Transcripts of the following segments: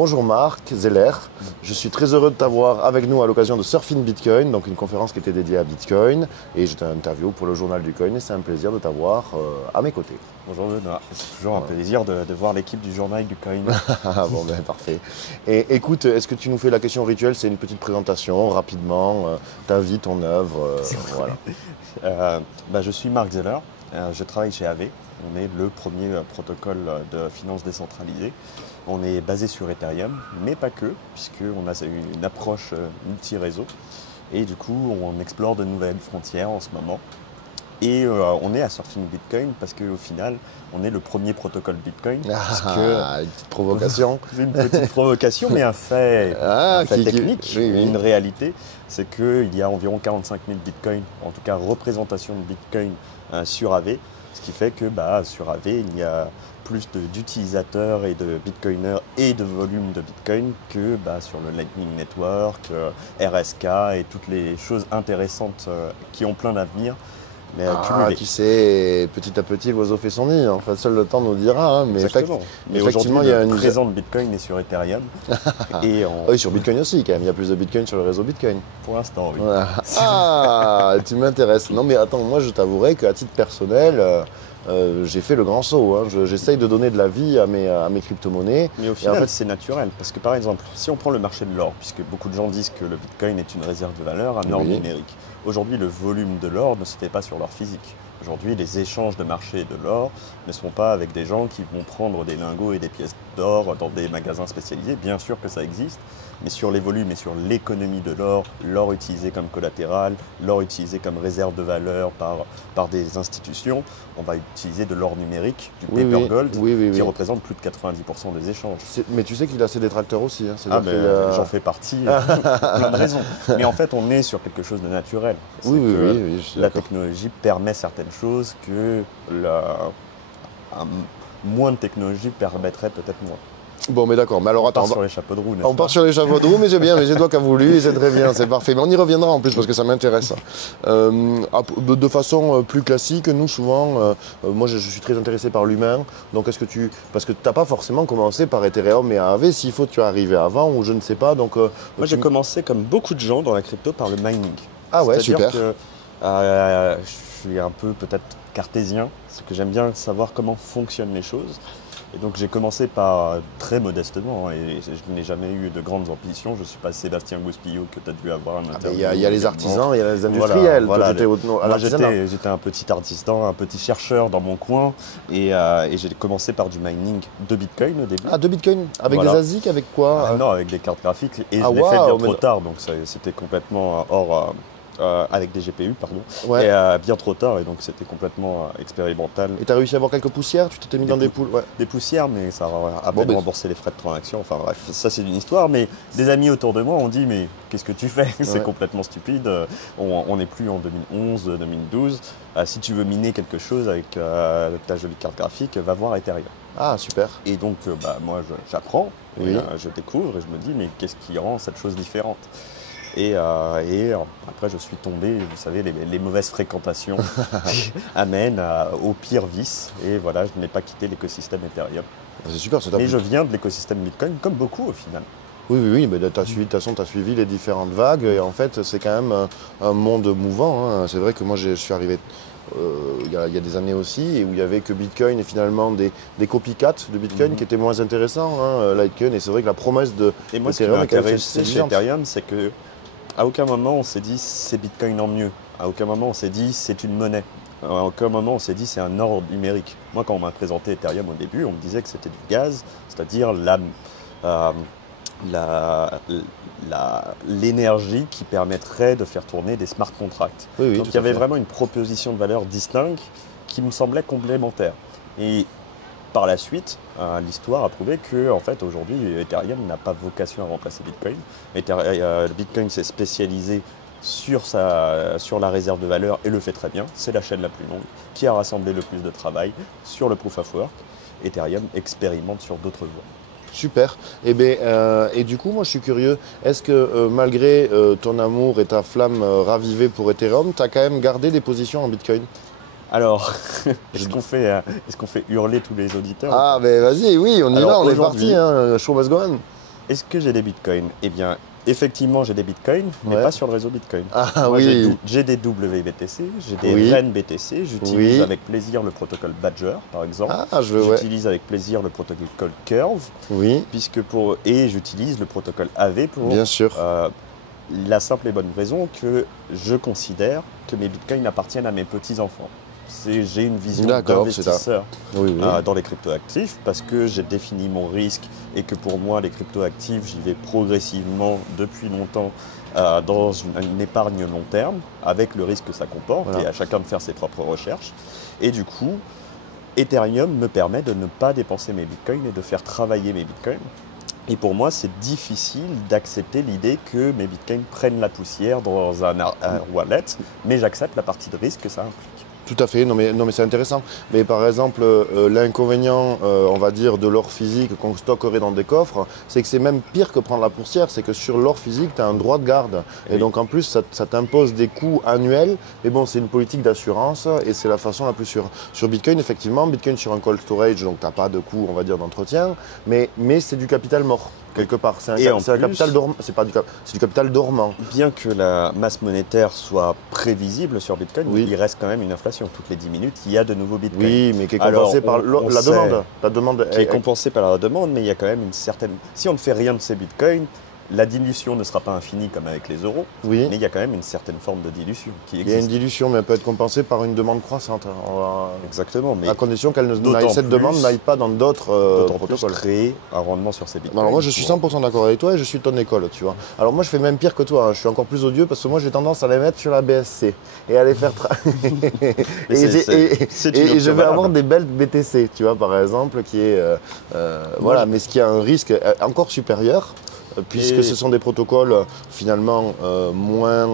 Bonjour Marc Zeller, je suis très heureux de t'avoir avec nous à l'occasion de Surfing Bitcoin, donc une conférence qui était dédiée à Bitcoin, et je t'interview pour le journal du coin et c'est un plaisir de t'avoir à mes côtés. Bonjour Benoît, c'est toujours un plaisir de voir l'équipe du journal du coin. Bon ben parfait. Et écoute, est-ce que tu nous fais la question rituelle, c'est une petite présentation rapidement, ta vie, ton œuvre, voilà. Je suis Marc Zeller, je travaille chez AV. On est le premier protocole de finance décentralisée. On est basé sur Ethereum, mais pas que, puisqu'on a une approche multi-réseau. Et du coup, on explore de nouvelles frontières en ce moment. Et on est à Surfing Bitcoin parce qu'au final, on est le premier protocole Bitcoin. Une petite provocation. Une petite provocation, mais un fait, technique, une réalité. C'est qu'il y a environ 45 000 Bitcoins, en tout cas représentation de Bitcoin sur AV. Ce qui fait que sur AV, il y a plus d'utilisateurs et de bitcoiners et de volume de bitcoin que sur le Lightning Network, RSK et toutes les choses intéressantes qui ont plein d'avenir. Mais tu sais, petit à petit, l'oiseau fait son nid. Enfin, seul le temps nous dira. Mais effectivement, le présent de Bitcoin est sur Ethereum. Oui, sur Bitcoin aussi, quand même. Il y a plus de Bitcoin sur le réseau Bitcoin. Pour l'instant, oui. Tu m'intéresses. Non, mais attends, moi, je t'avouerai qu'à titre personnel, j'ai fait le grand saut. J'essaye de donner de la vie à mes crypto-monnaies. Mais au final, c'est naturel. Parce que par exemple, si on prend le marché de l'or, puisque beaucoup de gens disent que le Bitcoin est une réserve de valeur, un or numérique. Aujourd'hui, le volume de l'or ne se fait pas sur l'or physique. Aujourd'hui, les échanges de marché de l'or ne sont pas avec des gens qui vont prendre des lingots et des pièces d'or dans des magasins spécialisés. Bien sûr que ça existe, mais sur les volumes et sur l'économie de l'or, l'or utilisé comme collatéral, l'or utilisé comme réserve de valeur par des institutions, on va utiliser de l'or numérique, du paper gold, qui représente plus de 90% des échanges. Mais tu sais qu'il a ses détracteurs aussi. J'en fais partie, pour plein de raisons. Mais en fait, on est sur quelque chose de naturel. La technologie permet certaines choses que moins de technologie permettrait peut-être moins. Bon, mais d'accord. Mais alors, on part sur les chapeaux de roue, n'est-ce pas ? On part sur les chapeaux de roue, mais c'est bien, mais c'est toi qui as voulu, et c'est très bien, c'est parfait. Mais on y reviendra en plus, parce que ça m'intéresse. De façon plus classique, nous, souvent, moi, je suis très intéressé par l'humain. Donc, parce que tu n'as pas forcément commencé par Ethereum et AV, s'il faut, tu es arrivé avant, ou je ne sais pas. Donc, moi, j'ai commencé, comme beaucoup de gens dans la crypto, par le mining. Ah ouais, super. C'est-à-dire que je suis un peu peut-être cartésien, c'est que j'aime bien savoir comment fonctionnent les choses. Et donc j'ai commencé par très modestement et je n'ai jamais eu de grandes ambitions. Je ne suis pas Sébastien Gouspillot que tu as dû avoir un interview. Il y a les artisans, il y a les industriels. Moi j'étais un petit artisan, un petit chercheur dans mon coin et j'ai commencé par du mining de Bitcoin au début. Ah, de Bitcoin? Avec des ASIC, avec quoi? Non, avec des cartes graphiques et je l'ai fait bien trop tard, donc c'était complètement hors... avec des GPU, pardon, et bien trop tard, et donc c'était complètement expérimental. Et tu as réussi à avoir quelques poussières? Tu t'étais mis dans des poules? Des poussières, mais ça a à peine remboursé les frais de transaction, enfin bref, ça c'est une histoire, mais des amis autour de moi ont dit, mais qu'est-ce que tu fais? C'est complètement stupide, on n'est plus en 2011, 2012, si tu veux miner quelque chose avec ta jolie carte graphique, va voir Ethereum. Ah, super. Et donc, moi j'apprends, je découvre, et je me dis, mais qu'est-ce qui rend cette chose différente? Et après, je suis tombé, vous savez, les mauvaises fréquentations amènent au pire vice. Et voilà, je n'ai pas quitté l'écosystème Ethereum. C'est super, c'est top. Mais je viens de l'écosystème Bitcoin, comme beaucoup au final. Oui, mais de toute façon, tu as suivi les différentes vagues. Et en fait, c'est quand même un monde mouvant. C'est vrai que moi, je suis arrivé il y a des années aussi, où il n'y avait que Bitcoin et finalement des copycats de Bitcoin qui étaient moins intéressants, Litecoin. Et c'est vrai que la promesse de Et moi, ce qui m'a intéressé chez Ethereum, c'est que à aucun moment on s'est dit c'est Bitcoin en mieux. À aucun moment on s'est dit c'est une monnaie. À aucun moment on s'est dit c'est un or numérique. Moi, quand on m'a présenté Ethereum au début, on me disait que c'était du gaz, c'est-à-dire l'énergie qui permettrait de faire tourner des smart contracts. Donc il y avait vraiment une proposition de valeur distincte qui me semblait complémentaire. Et par la suite, l'histoire a prouvé que, en fait, aujourd'hui, Ethereum n'a pas vocation à remplacer Bitcoin. Bitcoin s'est spécialisé sur la réserve de valeur et le fait très bien. C'est la chaîne la plus longue qui a rassemblé le plus de travail sur le Proof of Work. Ethereum expérimente sur d'autres voies. Super. Et du coup, moi, je suis curieux. Est-ce que malgré ton amour et ta flamme ravivée pour Ethereum, tu as quand même gardé des positions en Bitcoin? Alors, est-ce qu'on fait hurler tous les auditeurs? Ah, mais vas-y, oui, on y va, on est parti. Show must go on. Est-ce que j'ai des bitcoins? Eh bien, effectivement, j'ai des bitcoins, mais Ouais. pas sur le réseau Bitcoin. Ah Moi, oui. j'ai des WBTC, j'ai des Oui. REN BTC, j'utilise Oui. avec plaisir le protocole Badger, par exemple. Ah, ouais. J'utilise avec plaisir le protocole Curve, Oui, et j'utilise le protocole AV pour bien sûr. la simple et bonne raison que je considère que mes bitcoins appartiennent à mes petits-enfants. J'ai une vision D'accord, c'est d'investisseur Oui, oui. dans les cryptoactifs parce que j'ai défini mon risque et que pour moi, les cryptoactifs, j'y vais progressivement depuis longtemps dans une épargne long terme avec le risque que ça comporte Voilà. et à chacun de faire ses propres recherches. Et du coup, Ethereum me permet de ne pas dépenser mes bitcoins et de faire travailler mes bitcoins. Et pour moi, c'est difficile d'accepter l'idée que mes bitcoins prennent la poussière dans un wallet, mais j'accepte la partie de risque que ça implique. Tout à fait, non mais c'est intéressant. Mais par exemple, l'inconvénient, on va dire, de l'or physique qu'on stockerait dans des coffres, c'est que c'est même pire que prendre la poussière, c'est que sur l'or physique, tu as un droit de garde. Et Oui. donc en plus, ça t'impose des coûts annuels. Mais bon, c'est une politique d'assurance et c'est la façon la plus sûre. Sur Bitcoin, effectivement, Bitcoin sur un cold storage, donc tu n'as pas de coût, on va dire, d'entretien, mais c'est du capital mort. Quelque part, c'est un capital dormant, c'est du capital dormant. Bien que la masse monétaire soit prévisible sur Bitcoin, Oui. il reste quand même une inflation. Toutes les 10 minutes, il y a de nouveaux Bitcoins. Oui, mais qui est Alors, compensé par on la sait demande. La demande Qui est compensé par la demande, mais il y a quand même une certaine... Si on ne fait rien de ces Bitcoins, la dilution ne sera pas infinie comme avec les euros, Oui. mais il y a quand même une certaine forme de dilution qui Il y a une existe. dilution, mais elle peut être compensée par une demande croissante. Exactement, mais À condition qu'elle d'autant cette plus- demande n'aille pas dans d'autres d'autant plus protocoles. créer un rendement sur ces Bitcoins. Alors moi je suis 100% d'accord avec toi et je suis de ton école, tu vois. Alors moi je fais même pire que toi, hein. Je suis encore plus odieux parce que moi j'ai tendance à les mettre sur la BSC et à les faire Mais et c'est une je option vais avoir valable. des belles BTC, tu vois, par exemple, qui est voilà, mais ce qui a un risque encore supérieur puisque Et- ce sont des protocoles finalement moins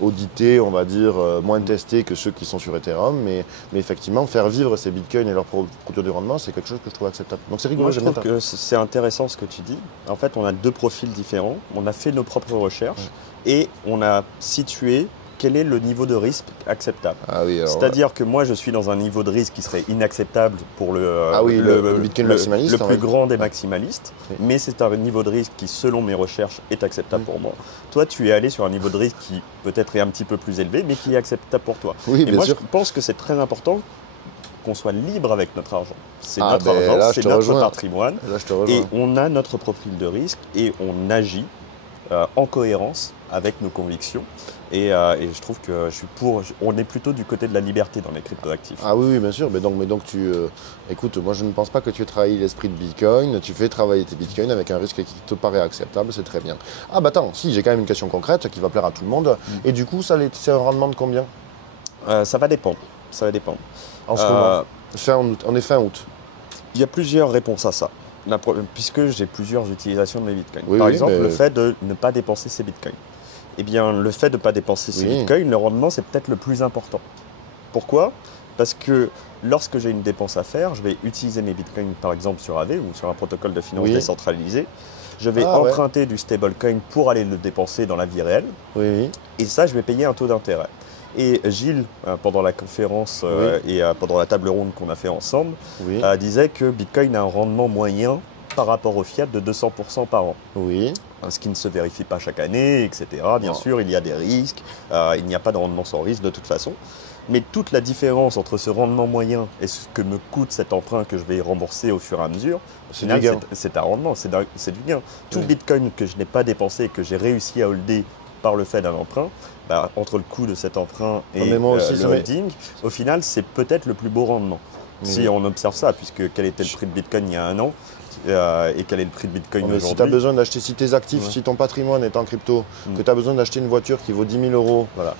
audités, on va dire, moins testés que ceux qui sont sur Ethereum, mais effectivement faire vivre ces bitcoins et leur produire du rendement, c'est quelque chose que je trouve acceptable. Donc c'est rigolo, Moi, je j'aime trouve bien. que c'est intéressant ce que tu dis. En fait, on a deux profils différents. On a fait nos propres recherches et on a situé quel est le niveau de risque acceptable. Ah oui, alors, C'est-à-dire que moi, je suis dans un niveau de risque qui serait inacceptable pour le Bitcoin maximaliste, le on plus va- grand des maximalistes, Oui. mais c'est un niveau de risque qui, selon mes recherches, est acceptable pour moi. Toi, tu es allé sur un niveau de risque qui peut-être est un petit peu plus élevé, mais qui est acceptable pour toi. Oui, Et bien moi, sûr. je pense que c'est très important qu'on soit libre avec notre argent. C'est Ah, notre ben, là, argent, je c'est te notre rejoins. patrimoine. Là, je te rejoins. Et on a notre profil de risque et on agit en cohérence avec nos convictions. Et je trouve que on est plutôt du côté de la liberté dans les cryptoactifs. Ah oui, oui, bien sûr. Mais donc tu, écoute, moi je ne pense pas que tu aies trahi l'esprit de Bitcoin. Tu fais travailler tes Bitcoins avec un risque qui te paraît acceptable, c'est très bien. Ah bah attends, si, j'ai quand même une question concrète qui va plaire à tout le monde. Et du coup, c'est un rendement de combien Ça va dépendre. Ça va dépendre. en ce moment On est fin août. Il y a plusieurs réponses à ça. Puisque j'ai plusieurs utilisations de mes bitcoins. Oui, Par oui, exemple, mais- le fait de ne pas dépenser ses bitcoins. Eh bien, le fait de ne pas dépenser ses Oui. bitcoins, le rendement, c'est peut-être le plus important. Pourquoi? Parce que lorsque j'ai une dépense à faire, je vais utiliser mes bitcoins, par exemple, sur AV ou sur un protocole de finance Oui. décentralisé. Je vais Ah, ouais. emprunter du stablecoin pour aller le dépenser dans la vie réelle. Oui, oui. Et ça, je vais payer un taux d'intérêt. Et Gilles, pendant la conférence et pendant la table ronde qu'on a fait ensemble, Oui. disait que Bitcoin a un rendement moyen par rapport au fiat de 200% par an. Oui. Ce qui ne se vérifie pas chaque année, etc. Bien Non. sûr, il y a des risques. Il n'y a pas de rendement sans risque de toute façon. Mais toute la différence entre ce rendement moyen et ce que me coûte cet emprunt que je vais rembourser au fur et à mesure, au C'est final, du gain. c'est un rendement, c'est du gain. Tout Oui. Bitcoin que je n'ai pas dépensé et que j'ai réussi à holder par le fait d'un emprunt, bah, entre le coût de cet emprunt et mais moi aussi, le ça m'est- holding, au final, c'est peut-être le plus beau rendement. Oui. Si on observe ça, puisque quel était le prix de Bitcoin il y a un an et quel est le prix de Bitcoin Non, mais si aujourd'hui. tu as besoin d'acheter, si tes actifs, Ouais. si ton patrimoine est en crypto, Mm. que tu as besoin d'acheter une voiture qui vaut 10 000 euros, Voilà.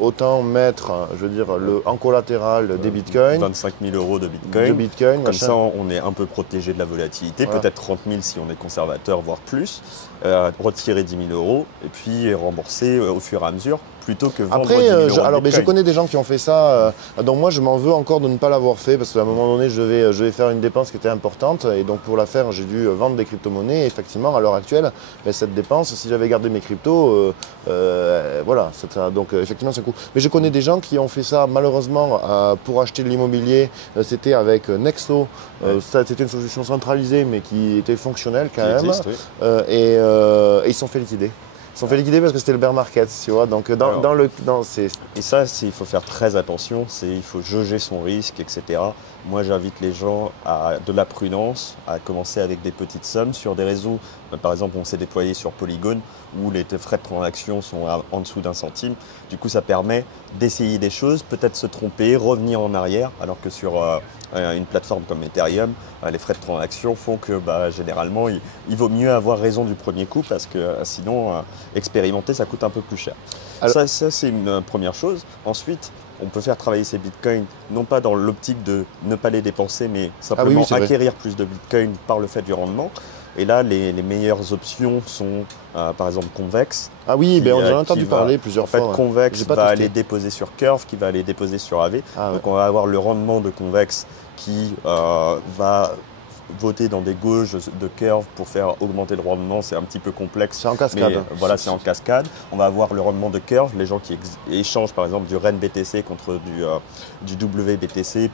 autant mettre, je veux dire, en collatéral des bitcoins, 25 000 euros de Bitcoin. de bitcoin, Comme machin. ça, on est un peu protégé de la volatilité, Voilà. peut-être 30 000 si on est conservateur, voire plus. Retirer 10 000 euros et puis rembourser au fur et à mesure plutôt que vendre Après, 10 000 euros alors, de je connais des gens qui ont fait ça, donc moi je m'en veux encore de ne pas l'avoir fait parce qu'à un moment donné je vais faire une dépense qui était importante et donc pour la faire j'ai dû vendre des crypto-monnaies et effectivement à l'heure actuelle cette dépense, si j'avais gardé mes cryptos, voilà, donc effectivement c'est cool. Mais je connais des gens qui ont fait ça malheureusement pour acheter de l'immobilier, c'était avec Nexo, c'était une solution centralisée mais qui était fonctionnelle quand même, existe, oui. et ils se sont fait liquider. Ils se sont fait liquider parce que c'était le bear market, tu vois. Donc, Et ça, il faut faire très attention, il faut jauger son risque, etc. Moi, j'invite les gens à de la prudence, à commencer avec des petites sommes sur des réseaux. Par exemple, on s'est déployé sur Polygon, où les frais de transaction sont en dessous d'1 centime. Du coup, ça permet d'essayer des choses, peut-être se tromper, revenir en arrière, alors que sur une plateforme comme Ethereum, les frais de transaction font que généralement, il vaut mieux avoir raison du premier coup, parce que sinon, expérimenter, ça coûte un peu plus cher. Alors, ça c'est une première chose. Ensuite, on peut faire travailler ces bitcoins, non pas dans l'optique de ne pas les dépenser, mais simplement acquérir plus de bitcoins par le fait du rendement. Et là, les meilleures options sont par exemple Convex. Ah oui, j'en ai entendu parler plusieurs fois. En fait, Convex va aller déposer sur Curve, qui va aller déposer sur AV. Donc on va avoir le rendement de Convex qui va voter dans des gauges de Curve pour faire augmenter le rendement, c'est un petit peu complexe. C'est en cascade. Mais, voilà, c'est en cascade. On va avoir le rendement de Curve, les gens qui échangent par exemple du REN BTC contre du WBTC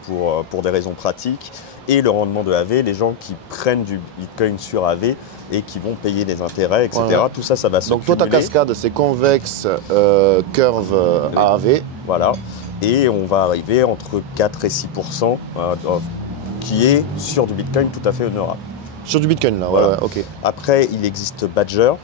pour des raisons pratiques. Et le rendement de AV, les gens qui prennent du Bitcoin sur AV et qui vont payer des intérêts, etc. Ouais. Tout ça, ça va se Donc toi, ta cascade, c'est Convex, Curve, AV. Voilà. Et on va arriver entre 4 et 6%. Qui est sur du Bitcoin tout à fait honorable. Sur du Bitcoin, là, voilà. Ouais, ok. Après, il existe Badger,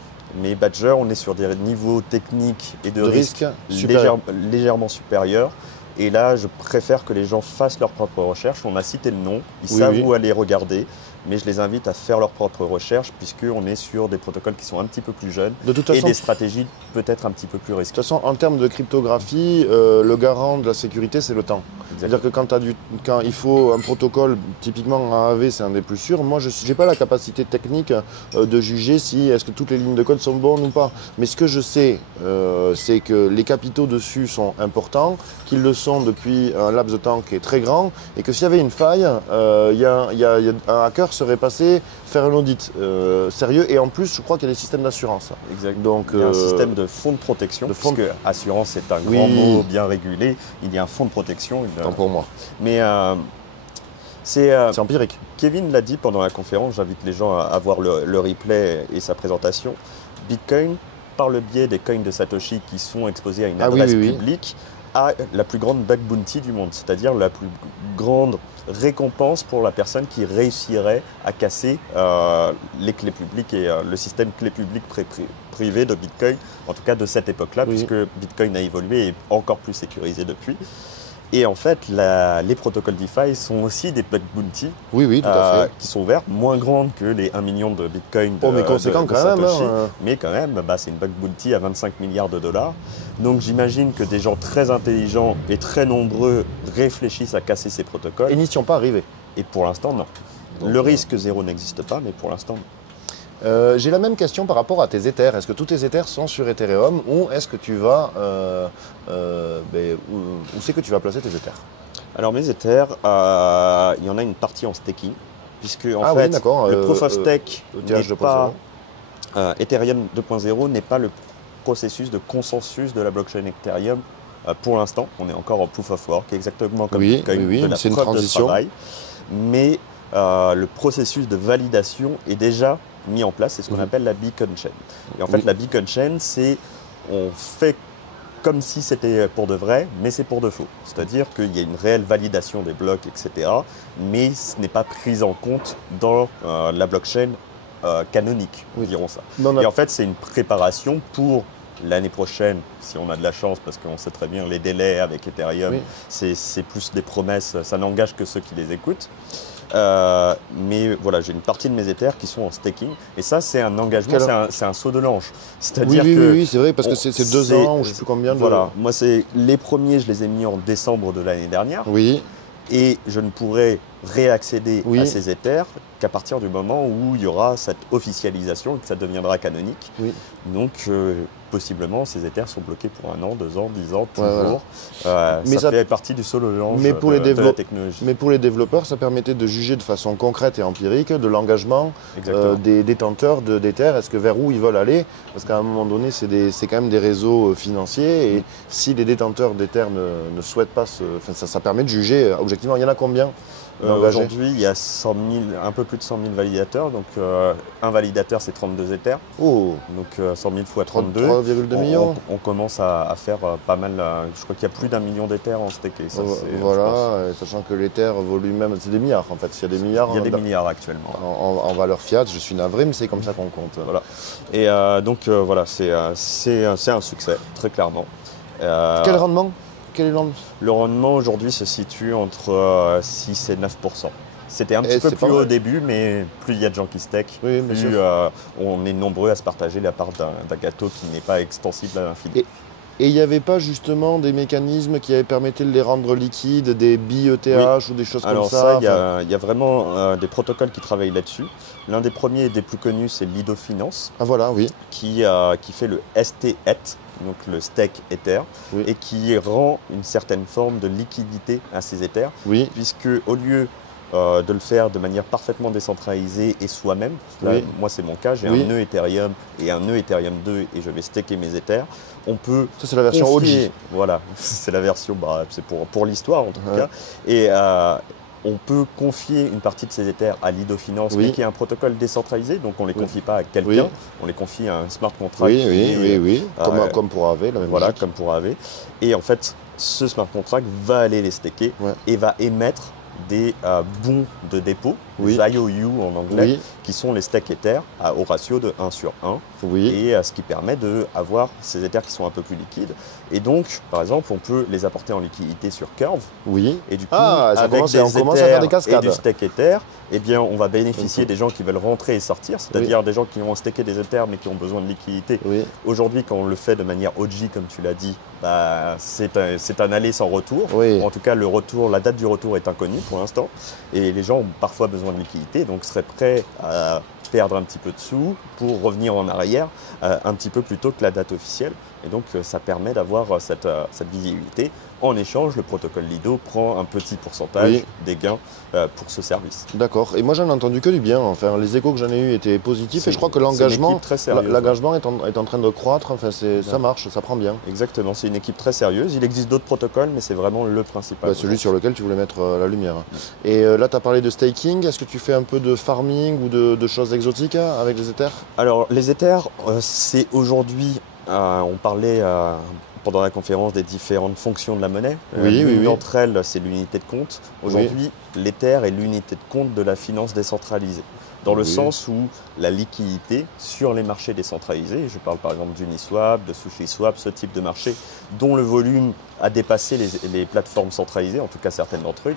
mais Badger, on est sur des niveaux techniques et de risque légèrement supérieurs. Et là, je préfère que les gens fassent leurs propres recherches. On a cité le nom, ils savent où aller regarder, mais je les invite à faire leurs propres recherches puisqu'on est sur des protocoles qui sont un petit peu plus jeunes et des stratégies peut-être un petit peu plus risquées. De toute façon, en termes de cryptographie, le garant de la sécurité, c'est le temps. C'est-à-dire que quand il faut un protocole, typiquement un AV, c'est un des plus sûrs. Moi, je n'ai pas la capacité technique de juger si est-ce que toutes les lignes de code sont bonnes ou pas. Mais ce que je sais, c'est que les capitaux dessus sont importants, qu'ils le sont depuis un laps de temps qui est très grand, et que s'il y avait une faille, un hacker serait passé faire un audit sérieux. Et en plus, je crois qu'il y a des systèmes d'assurance. Exact. Donc, il y a un système de fonds de protection, parce que assurance, c'est un grand mot bien régulé. Il y a un fonds de protection. Tant pour moi. Mais c'est empirique. Kevin l'a dit pendant la conférence, j'invite les gens à voir le replay et sa présentation. Bitcoin, par le biais des coins de Satoshi qui sont exposés à une adresse publique, a la plus grande bug bounty du monde, c'est-à-dire la plus grande récompense pour la personne qui réussirait à casser les clés publiques et le système clés publiques privé de Bitcoin, en tout cas de cette époque-là, puisque Bitcoin a évolué et est encore plus sécurisé depuis. Et en fait, les protocoles DeFi sont aussi des bug bounty tout à fait. qui sont ouverts, moins grandes que les 1 million de Bitcoin mais conséquent de quand Satoshi. Même, Mais quand même, c'est une bug bounty à 25 milliards de dollars. Donc j'imagine que des gens très intelligents et très nombreux réfléchissent à casser ces protocoles. Et n'y sont pas arrivés. Et pour l'instant, non. Donc, le risque zéro n'existe pas, mais pour l'instant, non. J'ai la même question par rapport à tes Ethers. Est-ce que tous tes Ethers sont sur Ethereum ou est-ce que tu vas où c'est que tu vas placer tes Ethers? Alors mes Ethers, il y en a une partie en staking, puisque en fait le proof of stake n'est pas Ethereum 2.0 n'est pas le processus de consensus de la blockchain Ethereum pour l'instant. On est encore en proof of work, exactement comme Bitcoin, de la preuve de travail. Mais le processus de validation est déjà mis en place, c'est ce qu'on appelle la beacon chain. Et en fait, la beacon chain, c'est on fait comme si c'était pour de vrai, mais c'est pour de faux. C'est-à-dire qu'il y a une réelle validation des blocs, etc., mais ce n'est pas pris en compte dans la blockchain canonique, dirons ça. Et en fait, c'est une préparation pour l'année prochaine, si on a de la chance, parce qu'on sait très bien les délais avec Ethereum, c'est plus des promesses, ça n'engage que ceux qui les écoutent. Mais voilà, j'ai une partie de mes Ethers qui sont en staking et ça c'est un engagement, c'est un saut de l'ange. C'est-à-dire que c'est vrai parce que c'est 2 ans ou je ne sais plus combien de... Voilà, moi c'est les premiers, je les ai mis en décembre de l'année dernière. Et je ne pourrai réaccéder à ces Ethers qu'à partir du moment où il y aura cette officialisation et que ça deviendra canonique. Donc possiblement, ces Ethers sont bloqués pour 1 an, 2 ans, 10 ans, toujours. Ouais, voilà. Ça fait partie du solo launch mais pour de la technologie. Mais pour les développeurs, ça permettait de juger de façon concrète et empirique de l'engagement des détenteurs d'Ether. Est-ce que vers où ils veulent aller? Parce qu'à un moment donné, c'est quand même des réseaux financiers. Et si les détenteurs d'Ether ne souhaitent pas, ça permet de juger objectivement. Il y en a combien? Aujourd'hui, il y a 100 000, un peu plus de 100 000 validateurs. Donc, un validateur, c'est 32 Ethers. Oh. Donc, 100 000 fois 32. 3,2 millions. On commence à faire pas mal. Je crois qu'il y a plus d'1 million d'Ethers en stakés. Voilà, sachant que l'Ether vaut lui-même, c'est des milliards en fait. Il y a des milliards. Il y a des milliards actuellement. En valeur fiat, je suis navré, mais c'est comme ça qu'on compte. Voilà. Et donc, voilà, c'est un succès, très clairement. Quel rendement? Le rendement aujourd'hui se situe entre 6 et 9%. C'était un petit peu plus haut au début, mais plus il y a de gens qui stakent, plus on est nombreux à se partager la part d'un gâteau qui n'est pas extensible à l'infini. Et il n'y avait pas justement des mécanismes qui permettaient de les rendre liquides, des billes ETH ou des choses comme ça? Alors il y a vraiment des protocoles qui travaillent là-dessus. L'un des premiers et des plus connus, c'est Lido Finance, qui fait le STETH, donc le stake Ether, et qui rend une certaine forme de liquidité à ces Ethers, puisque au lieu de le faire de manière parfaitement décentralisée et soi-même. Moi, c'est mon cas, j'ai un nœud Ethereum et un nœud Ethereum 2 et je vais staker mes Ethers. On peut ça, c'est la version OG. Voilà, c'est la version, c'est pour l'histoire en tout cas. Et on peut confier une partie de ces Ethers à Lido Finance, mais qui est un protocole décentralisé, donc on ne les confie pas à quelqu'un, on les confie à un smart contract. Comme pour AV, la même logique. Comme pour AV. Et en fait, ce smart contract va aller les staker et va émettre des bons de dépôt, des IOU en anglais, qui sont les stake Ethers au ratio de 1/1, et ce qui permet d'avoir ces Ethers qui sont un peu plus liquides. Et donc, par exemple, on peut les apporter en liquidité sur Curve. Et du coup, avec des Ethers et du stake Ether, eh bien, on va bénéficier des gens qui veulent rentrer et sortir, c'est-à-dire des gens qui ont stacké des Ethers mais qui ont besoin de liquidité. Aujourd'hui, quand on le fait de manière OG, comme tu l'as dit, c'est un aller sans retour. En tout cas, la date du retour est inconnue pour l'instant. Et les gens ont parfois besoin de liquidité, donc seraient prêts à perdre un petit peu de sous pour revenir en arrière un petit peu plus tôt que la date officielle. Et donc, ça permet d'avoir cette visibilité. En échange, le protocole Lido prend un petit pourcentage des gains pour ce service. D'accord. Et moi, j'en ai entendu que du bien. Enfin, les échos que j'en ai eus étaient positifs. Et je crois que l'engagement est en train de croître. Enfin, ça marche, ça prend bien. Exactement. C'est une équipe très sérieuse. Il existe d'autres protocoles, mais c'est vraiment le principal. Celui sur lequel tu voulais mettre la lumière. Et là, tu as parlé de staking. Est-ce que tu fais un peu de farming ou de choses exotiques avec les Ethers? Alors, les Ethers, c'est aujourd'hui... on parlait pendant la conférence des différentes fonctions de la monnaie. L'une d'entre elles, c'est l'unité de compte. Aujourd'hui, l'Ether est l'unité de compte de la finance décentralisée. Dans le sens où la liquidité sur les marchés décentralisés, je parle par exemple d'Uniswap, de SushiSwap, ce type de marché, dont le volume a dépassé les plateformes centralisées, en tout cas certaines d'entre eux.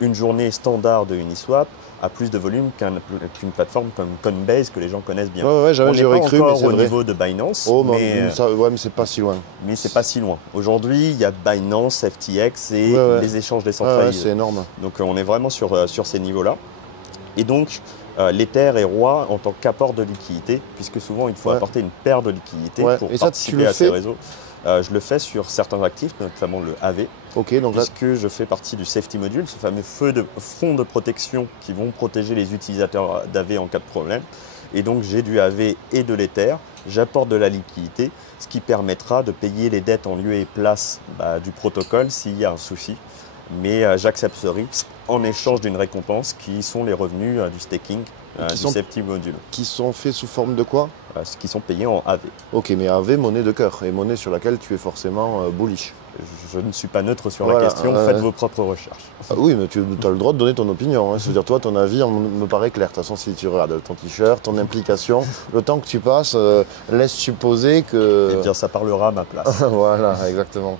Une journée standard de Uniswap a plus de volume qu'une plateforme comme Coinbase que les gens connaissent bien. On n'est pas encore au niveau de Binance, mais c'est pas si loin. Mais c'est pas si loin. Aujourd'hui, il y a Binance, FTX et les échanges décentralisés. C'est énorme. Donc on est vraiment sur ces niveaux-là. Et donc, l'Ether est roi en tant qu'apport de liquidité, puisque souvent il faut apporter une paire de liquidités pour participer à ces réseaux. Je le fais sur certains actifs, notamment le AV, puisque je fais partie du Safety Module, ce fameux front de protection qui vont protéger les utilisateurs d'AV en cas de problème. Et donc j'ai du AV et de l'Ether, j'apporte de la liquidité, ce qui permettra de payer les dettes en lieu et place du protocole s'il y a un souci. Mais j'accepte ce risque en échange d'une récompense qui sont les revenus du staking du Safety Module. Qui sont faits sous forme de quoi? Qui sont payés en AV. Ok, mais AV, monnaie de cœur, et monnaie sur laquelle tu es forcément bullish. Je ne suis pas neutre sur la question, faites vos propres recherches. Oui, mais tu as le droit de donner ton opinion. C'est-à-dire, toi, ton avis me paraît clair. De toute façon, si tu regardes ton t-shirt, ton implication, le temps que tu passes laisse supposer que... Eh bien, ça parlera à ma place. Voilà, exactement.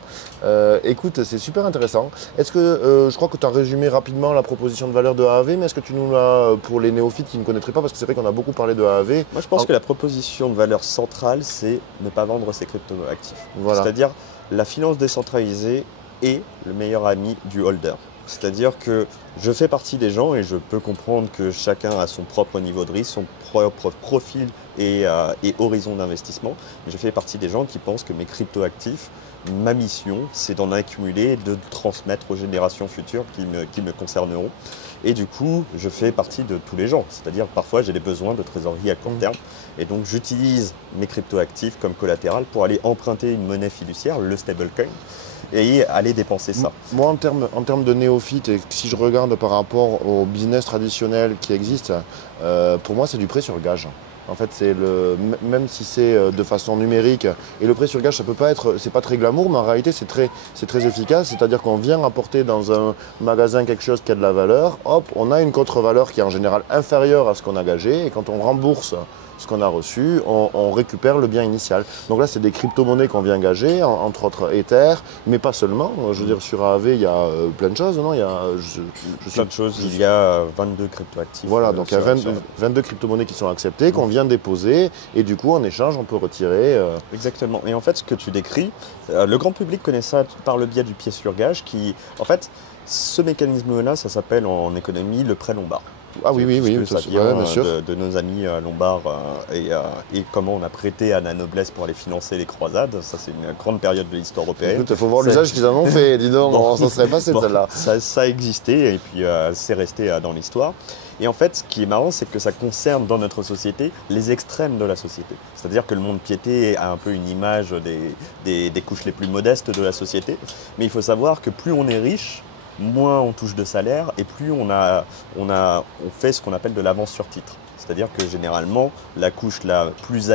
Écoute, c'est super intéressant. Est-ce que, je crois que tu as résumé rapidement la proposition de valeur de AAV, mais est-ce que tu nous l'as, pour les néophytes qui ne connaîtraient pas, parce que c'est vrai qu'on a beaucoup parlé de AAV. Moi, je pense que la proposition de valeur centrale, c'est ne pas vendre ses crypto-actifs. C'est-à-dire, la finance décentralisée est le meilleur ami du holder. C'est-à-dire que je fais partie des gens et je peux comprendre que chacun a son propre niveau de risque, son propre profil et horizon d'investissement. Mais je fais partie des gens qui pensent que mes cryptoactifs, ma mission, c'est d'en accumuler et de transmettre aux générations futures qui me concerneront. Et du coup, je fais partie de tous les gens. C'est-à-dire que parfois, j'ai des besoins de trésorerie à court terme. Et donc, j'utilise mes cryptoactifs comme collatéral pour aller emprunter une monnaie fiduciaire, le stablecoin, et aller dépenser ça. Moi, en termes de néophyte, et si je regarde par rapport au business traditionnel qui existe, pour moi, c'est du prêt sur gage. En fait, même si c'est de façon numérique, et le prêt sur gage, ça peut pas être, c'est pas très glamour, mais en réalité, c'est très efficace. C'est-à-dire qu'on vient apporter dans un magasin quelque chose qui a de la valeur, hop, on a une contre-valeur qui est en général inférieure à ce qu'on a gagé, et quand on rembourse ce qu'on a reçu, on récupère le bien initial. Donc là, c'est des crypto-monnaies qu'on vient gager, entre autres Ether, mais pas seulement. Je veux dire, sur AAV, il y a plein de choses, non? Il y a plein de choses. Il y a 22 cryptoactifs. Voilà, donc il y a 22 crypto-monnaies qui sont acceptées, qu'on vient déposer, et du coup, en échange, on peut retirer. Exactement. Et en fait, ce que tu décris, le grand public connaît ça par le biais du pied sur gage, qui, en fait, ce mécanisme-là, ça s'appelle en économie le prêt lombard. Ah oui, ça vient bien sûr. De nos amis lombards et comment on a prêté à la noblesse pour aller financer les croisades. Ça, c'est une grande période de l'histoire européenne. Il faut voir l'usage qu'ils en ont fait, dis donc, bon, ça serait passé celle-là. Ça a existé et puis c'est resté dans l'histoire. Et en fait, ce qui est marrant, c'est que ça concerne dans notre société les extrêmes de la société. C'est-à-dire que le monde piété a un peu une image des couches les plus modestes de la société. Mais il faut savoir que plus on est riche, moins on touche de salaire et plus on fait ce qu'on appelle de l'avance sur titre. C'est-à-dire que généralement, la couche la plus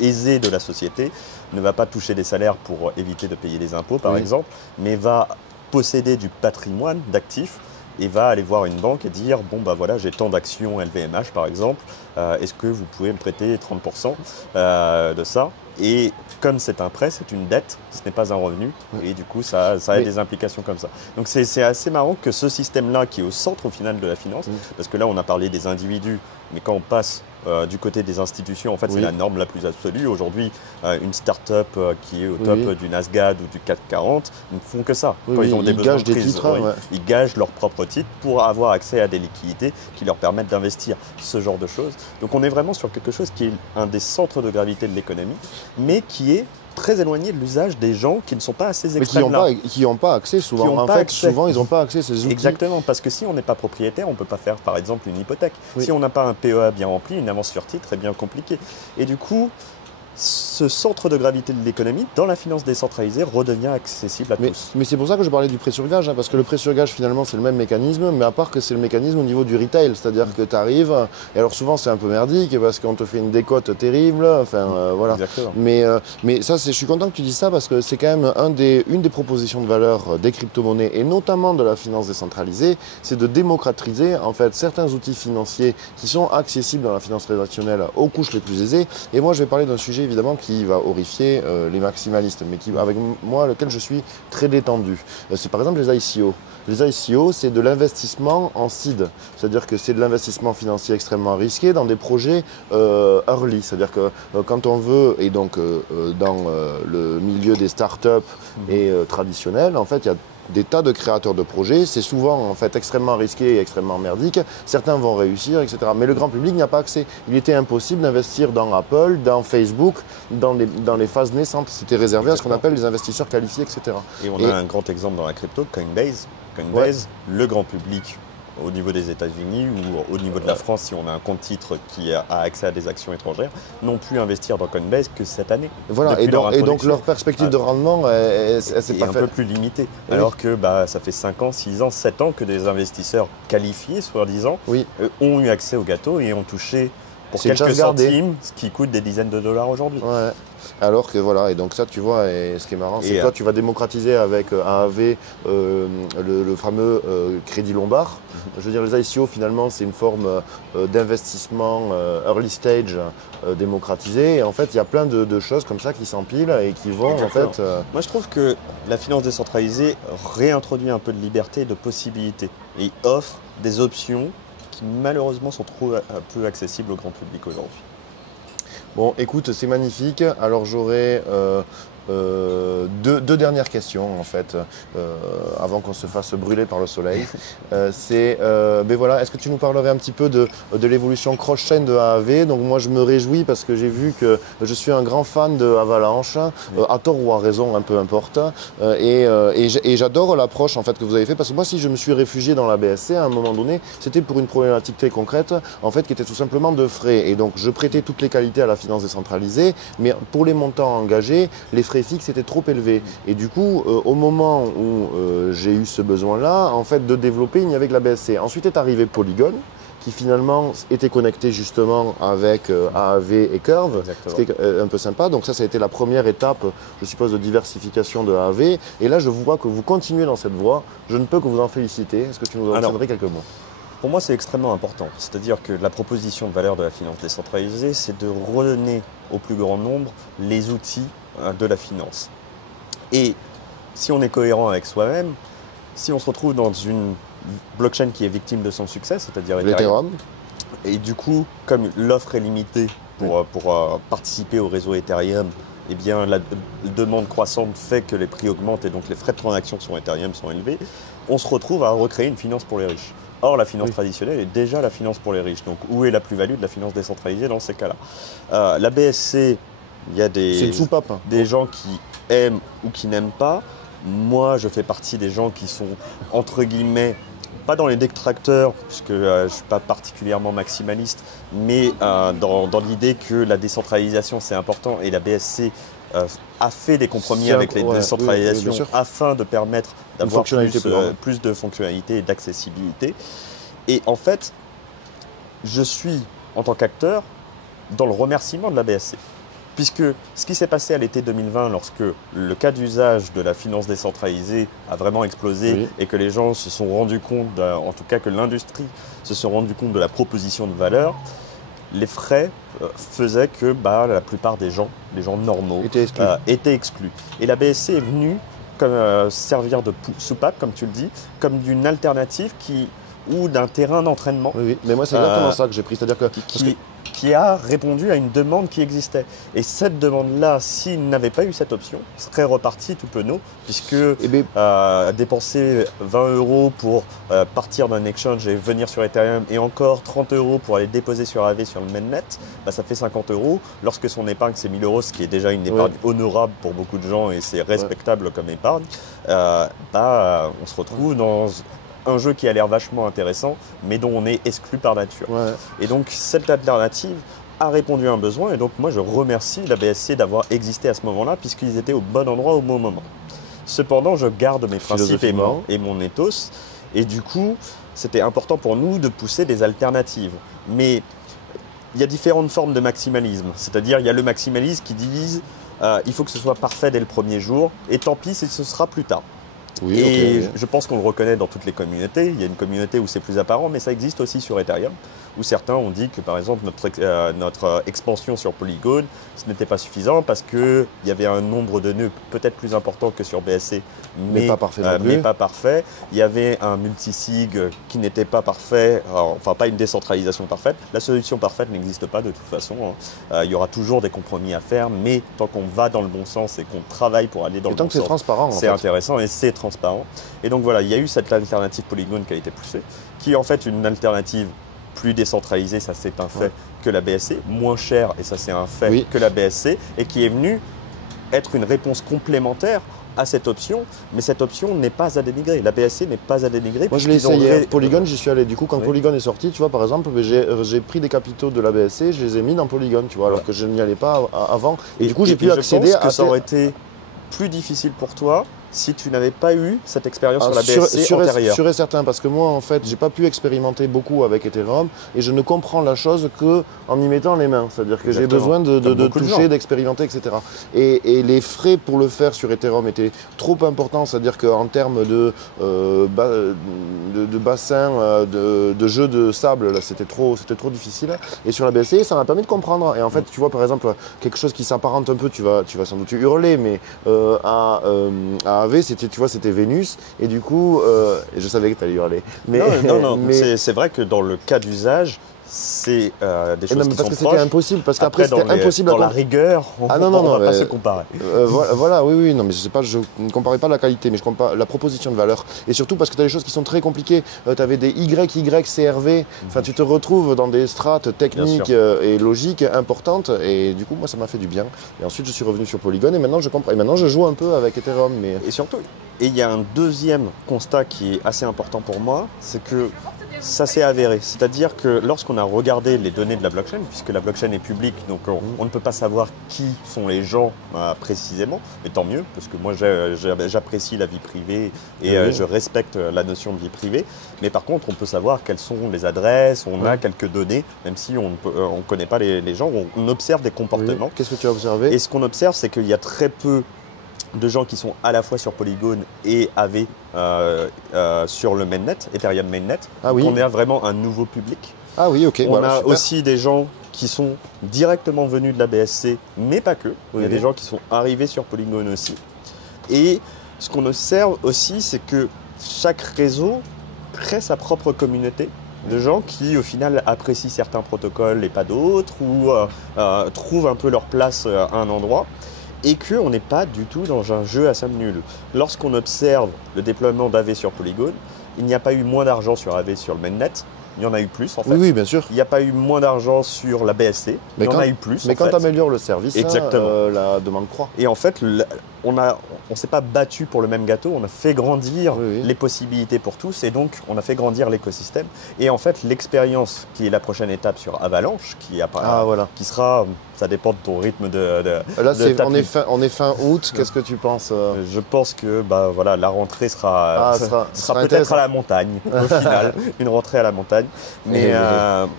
aisée de la société ne va pas toucher des salaires pour éviter de payer les impôts, par exemple, mais va posséder du patrimoine d'actifs et va aller voir une banque et dire « bon bah voilà, j'ai tant d'actions LVMH par exemple, est-ce que vous pouvez me prêter 30% de ça ?» Et comme c'est un prêt, c'est une dette, ce n'est pas un revenu, et du coup ça a des implications comme ça. Donc c'est assez marrant que ce système-là, qui est au centre au final de la finance, parce que là on a parlé des individus, mais quand on passe du côté des institutions, en fait c'est la norme la plus absolue. Aujourd'hui, une start-up qui est au top du Nasdaq ou du CAC 40 ne font que ça. Quand ils ont des besoins de trésorerie, ils gagent leurs propres titres pour avoir accès à des liquidités qui leur permettent d'investir, ce genre de choses. Donc on est vraiment sur quelque chose qui est un des centres de gravité de l'économie, mais qui est très éloigné de l'usage des gens qui ne sont pas à ces extrêmes-là. Qui n'ont pas accès souvent. En fait, souvent, ils n'ont pas accès à ces outils. Exactement, parce que si on n'est pas propriétaire, on ne peut pas faire, par exemple, une hypothèque. Si on n'a pas un PEA bien rempli, une avance sur titre est bien compliquée. Et du coup, ce centre de gravité de l'économie, dans la finance décentralisée, redevient accessible à tous. Mais c'est pour ça que je parlais du prêt sur gage, parce que le prêt sur gage, finalement, c'est le même mécanisme, mais à part que c'est le mécanisme au niveau du retail, c'est-à-dire que tu arrives, et alors souvent c'est un peu merdique, parce qu'on te fait une décote terrible, enfin voilà. Mais ça, je suis content que tu dises ça, parce que c'est quand même une des propositions de valeur des crypto-monnaies, et notamment de la finance décentralisée, c'est de démocratiser, en fait, certains outils financiers qui sont accessibles dans la finance traditionnelle aux couches les plus aisées. Et moi, je vais parler d'un sujet évidemment qui va horrifier les maximalistes, mais avec moi, lequel je suis très détendu. C'est par exemple les ICO. Les ICO, c'est de l'investissement en seed, c'est-à-dire que c'est de l'investissement financier extrêmement risqué dans des projets early, c'est-à-dire que quand on veut, et donc dans le milieu des startups et traditionnels, en fait, il y a des tas de créateurs de projets, c'est souvent en fait extrêmement risqué et extrêmement merdique. Certains vont réussir, etc. Mais le grand public n'y a pas accès. Il était impossible d'investir dans Apple, dans Facebook, dans les phases naissantes. C'était réservé à ce qu'on appelle les investisseurs qualifiés, etc. Et on a un grand exemple dans la crypto, Coinbase. Coinbase, le grand public au niveau des États-Unis ou au niveau de la France, si on a un compte titre qui a accès à des actions étrangères, n'ont pu investir dans Coinbase que cette année. Voilà, et donc leur perspective de rendement est un peu plus limitée. Alors que ça fait 5 ans, 6 ans, 7 ans que des investisseurs qualifiés, soi-disant, ont eu accès au gâteau et ont touché pour quelques centimes, ce qui coûte des dizaines de dollars aujourd'hui. Ouais. Alors que voilà, et donc ça tu vois, et ce qui est marrant, c'est que toi tu vas démocratiser avec AAV le fameux crédit lombard. Je veux dire, les ICO finalement c'est une forme d'investissement early stage démocratisé, et en fait il y a plein de choses comme ça qui s'empilent et qui vont en fait… Moi je trouve que la finance décentralisée réintroduit un peu de liberté et de possibilités et offre des options qui malheureusement sont trop peu accessibles au grand public aujourd'hui. Bon, écoute, c'est magnifique. Alors j'aurais deux dernières questions en fait, avant qu'on se fasse brûler par le soleil. Ben voilà, est-ce que tu nous parlerais un petit peu de l'évolution cross-chain de AAV? Donc moi je me réjouis parce que j'ai vu que je suis un grand fan de Avalanche, à tort ou à raison, peu importe. Et j'adore l'approche en fait que vous avez fait, parce que moi si je me suis réfugié dans la BSC à un moment donné, c'était pour une problématique très concrète en fait qui était tout simplement de frais. Et donc je prêtais toutes les qualités à la finance décentralisée, mais pour les montants engagés, les frais fixes étaient trop élevés. Et du coup, au moment où j'ai eu ce besoin-là, en fait, de développer, il n'y avait que la BSC. Ensuite est arrivé Polygon, qui finalement était connecté justement avec AAV et Curve, ce qui est un peu sympa. Donc ça a été la première étape, je suppose, de diversification de AAV. Et là, je vois que vous continuez dans cette voie. Je ne peux que vous en féliciter. Est-ce que tu nous en tiendrais quelques mots? Pour moi, c'est extrêmement important. C'est-à-dire que la proposition de valeur de la finance décentralisée, c'est de redonner au plus grand nombre les outils de la finance. Et si on est cohérent avec soi-même, si on se retrouve dans une blockchain qui est victime de son succès, c'est-à-dire Ethereum, et du coup, comme l'offre est limitée pour participer au réseau Ethereum, eh bien, la demande croissante fait que les prix augmentent et donc les frais de transaction sur Ethereum sont élevés, on se retrouve à recréer une finance pour les riches. Or, la finance traditionnelle est déjà la finance pour les riches. Donc, où est la plus-value de la finance décentralisée dans ces cas-là? La BSC, il y a des gens qui aiment ou qui n'aiment pas. Moi, je fais partie des gens qui sont, entre guillemets, pas dans les détracteurs, puisque je ne suis pas particulièrement maximaliste, mais dans l'idée que la décentralisation, c'est important, et la BSC a fait des compromis avec les décentralisations afin de permettre d'avoir plus de fonctionnalités et d'accessibilité. Et en fait, je suis, en tant qu'acteur, dans le remerciement de la BSC. Puisque ce qui s'est passé à l'été 2020, lorsque le cas d'usage de la finance décentralisée a vraiment explosé et que les gens se sont rendus compte, en tout cas que l'industrie se sont rendus compte de la proposition de valeur, les frais faisaient que la plupart des gens, les gens normaux, étaient exclus. Et la BSC est venue comme, servir de soupape, comme tu le dis, comme d'une alternative ou d'un terrain d'entraînement. Oui, mais moi c'est exactement ça que j'ai pris, c'est-à-dire que qui a répondu à une demande qui existait. Et cette demande-là, s'il n'avait pas eu cette option, serait reparti tout penaud, puisque dépenser 20 € pour partir d'un exchange et venir sur Ethereum, et encore 30 € pour aller déposer sur AV sur le mainnet, ça fait 50 €. Lorsque son épargne, c'est 1000 €, ce qui est déjà une épargne honorable pour beaucoup de gens, et c'est respectable comme épargne, on se retrouve dans un jeu qui a l'air vachement intéressant, mais dont on est exclu par nature. Et donc, cette alternative a répondu à un besoin, et donc moi, je remercie la BSC d'avoir existé à ce moment-là, puisqu'ils étaient au bon endroit au bon moment. Cependant, je garde mes principes et mon ethos, et du coup, c'était important pour nous de pousser des alternatives. Mais il y a différentes formes de maximalisme, c'est-à-dire il y a le maximalisme qui divise il faut que ce soit parfait dès le premier jour, et tant pis si ce sera plus tard. Je pense qu'on le reconnaît dans toutes les communautés. Il y a une communauté où c'est plus apparent, mais ça existe aussi sur Ethereum, où certains ont dit que par exemple notre expansion sur Polygon, ce n'était pas suffisant parce qu'il y avait un nombre de nœuds peut-être plus important que sur BSC, mais pas parfait. Il y avait un multisig qui n'était pas parfait, enfin pas une décentralisation parfaite. La solution parfaite n'existe pas de toute façon. Il y aura toujours des compromis à faire, mais tant qu'on va dans le bon sens et qu'on travaille pour aller dans le bon sens, c'est transparent, c'est intéressant et c'est transparent. Et donc voilà, il y a eu cette alternative Polygon qui a été poussée, qui est en fait une alternative plus décentralisée, ça c'est un fait, que la BSC, moins chère, et ça c'est un fait, que la BSC, et qui est venue être une réponse complémentaire à cette option, mais cette option n'est pas à dénigrer. La BSC n'est pas à dénigrer. Moi je l'ai essayé, Polygon, j'y suis allé. Du coup, quand Polygon est sorti, tu vois, par exemple, j'ai pris des capitaux de la BSC, je les ai mis dans Polygon, tu vois, alors que je n'y allais pas avant. Et du coup, j'ai pu accéder à... ça aurait été plus difficile pour toi si tu n'avais pas eu cette expérience sur la BSC antérieure. Sûr et certain, parce que moi, en fait, j'ai pas pu expérimenter beaucoup avec Ethereum, et je ne comprends la chose qu'en y mettant les mains. C'est-à-dire que j'ai besoin de toucher, d'expérimenter, etc. Et les frais pour le faire sur Ethereum étaient trop importants, c'est-à-dire qu'en termes de bassin, de jeu de sable, là, c'était trop difficile. Et sur la BSC, ça m'a permis de comprendre. Et en fait, tu vois, par exemple, quelque chose qui s'apparente un peu, tu vas sans doute hurler, mais à AV, c'était Vénus, et du coup, je savais que tu allais hurler. Mais, non, c'est vrai que dans le cas d'usage, c'est des choses Non, mais qui parce sont que proches. c'était impossible, parce qu'après Après, c'était impossible dans la rigueur, on ne va pas se comparer. Voilà, oui, non, mais je ne comparais pas la qualité, mais je compare la proposition de valeur. Et surtout parce que tu as des choses qui sont très compliquées. Tu avais des Y, CRV, enfin tu te retrouves dans des strates techniques et logiques importantes, et du coup, moi, ça m'a fait du bien. Et ensuite, je suis revenu sur Polygon, et maintenant, je comprends. Et maintenant, je joue un peu avec Ethereum. Mais... Et surtout, il y a un deuxième constat qui est assez important pour moi, c'est que ça s'est avéré. C'est-à-dire que lorsqu'on a regardé les données de la blockchain, puisque la blockchain est publique, donc on ne peut pas savoir qui sont les gens précisément, et tant mieux, parce que moi j'apprécie la vie privée et je respecte la notion de vie privée. Mais par contre, on peut savoir quelles sont les adresses, on a quelques données, même si on ne connaît pas les gens, on observe des comportements. Qu'est-ce que tu as observé? Et ce qu'on observe, c'est qu'il y a très peu de gens qui sont à la fois sur Polygon et AV sur le mainnet, Ethereum mainnet. Donc on a vraiment un nouveau public. Ah oui, ok. On a aussi des gens qui sont directement venus de la BSC, mais pas que. Il y a des gens qui sont arrivés sur Polygon aussi. Et ce qu'on observe aussi, c'est que chaque réseau crée sa propre communauté de gens qui, au final, apprécient certains protocoles et pas d'autres, ou trouvent un peu leur place à un endroit. Et qu'on n'est pas du tout dans un jeu à somme nulle. Lorsqu'on observe le déploiement d'AV sur Polygon, il n'y a pas eu moins d'argent sur AV sur le mainnet, il y en a eu plus en fait. Oui, bien sûr. Il n'y a pas eu moins d'argent sur la BSC, il y en a eu plus. Mais quand tu améliores le service, la demande croît. Et en fait, on ne s'est pas battu pour le même gâteau, on a fait grandir les possibilités pour tous et donc on a fait grandir l'écosystème. Et en fait, l'expérience qui est la prochaine étape sur Avalanche, qui sera, ça dépend de ton rythme Là, on est fin août, qu'est-ce que tu penses? Je pense que la rentrée sera peut-être à la montagne au final, une rentrée à la montagne. Mais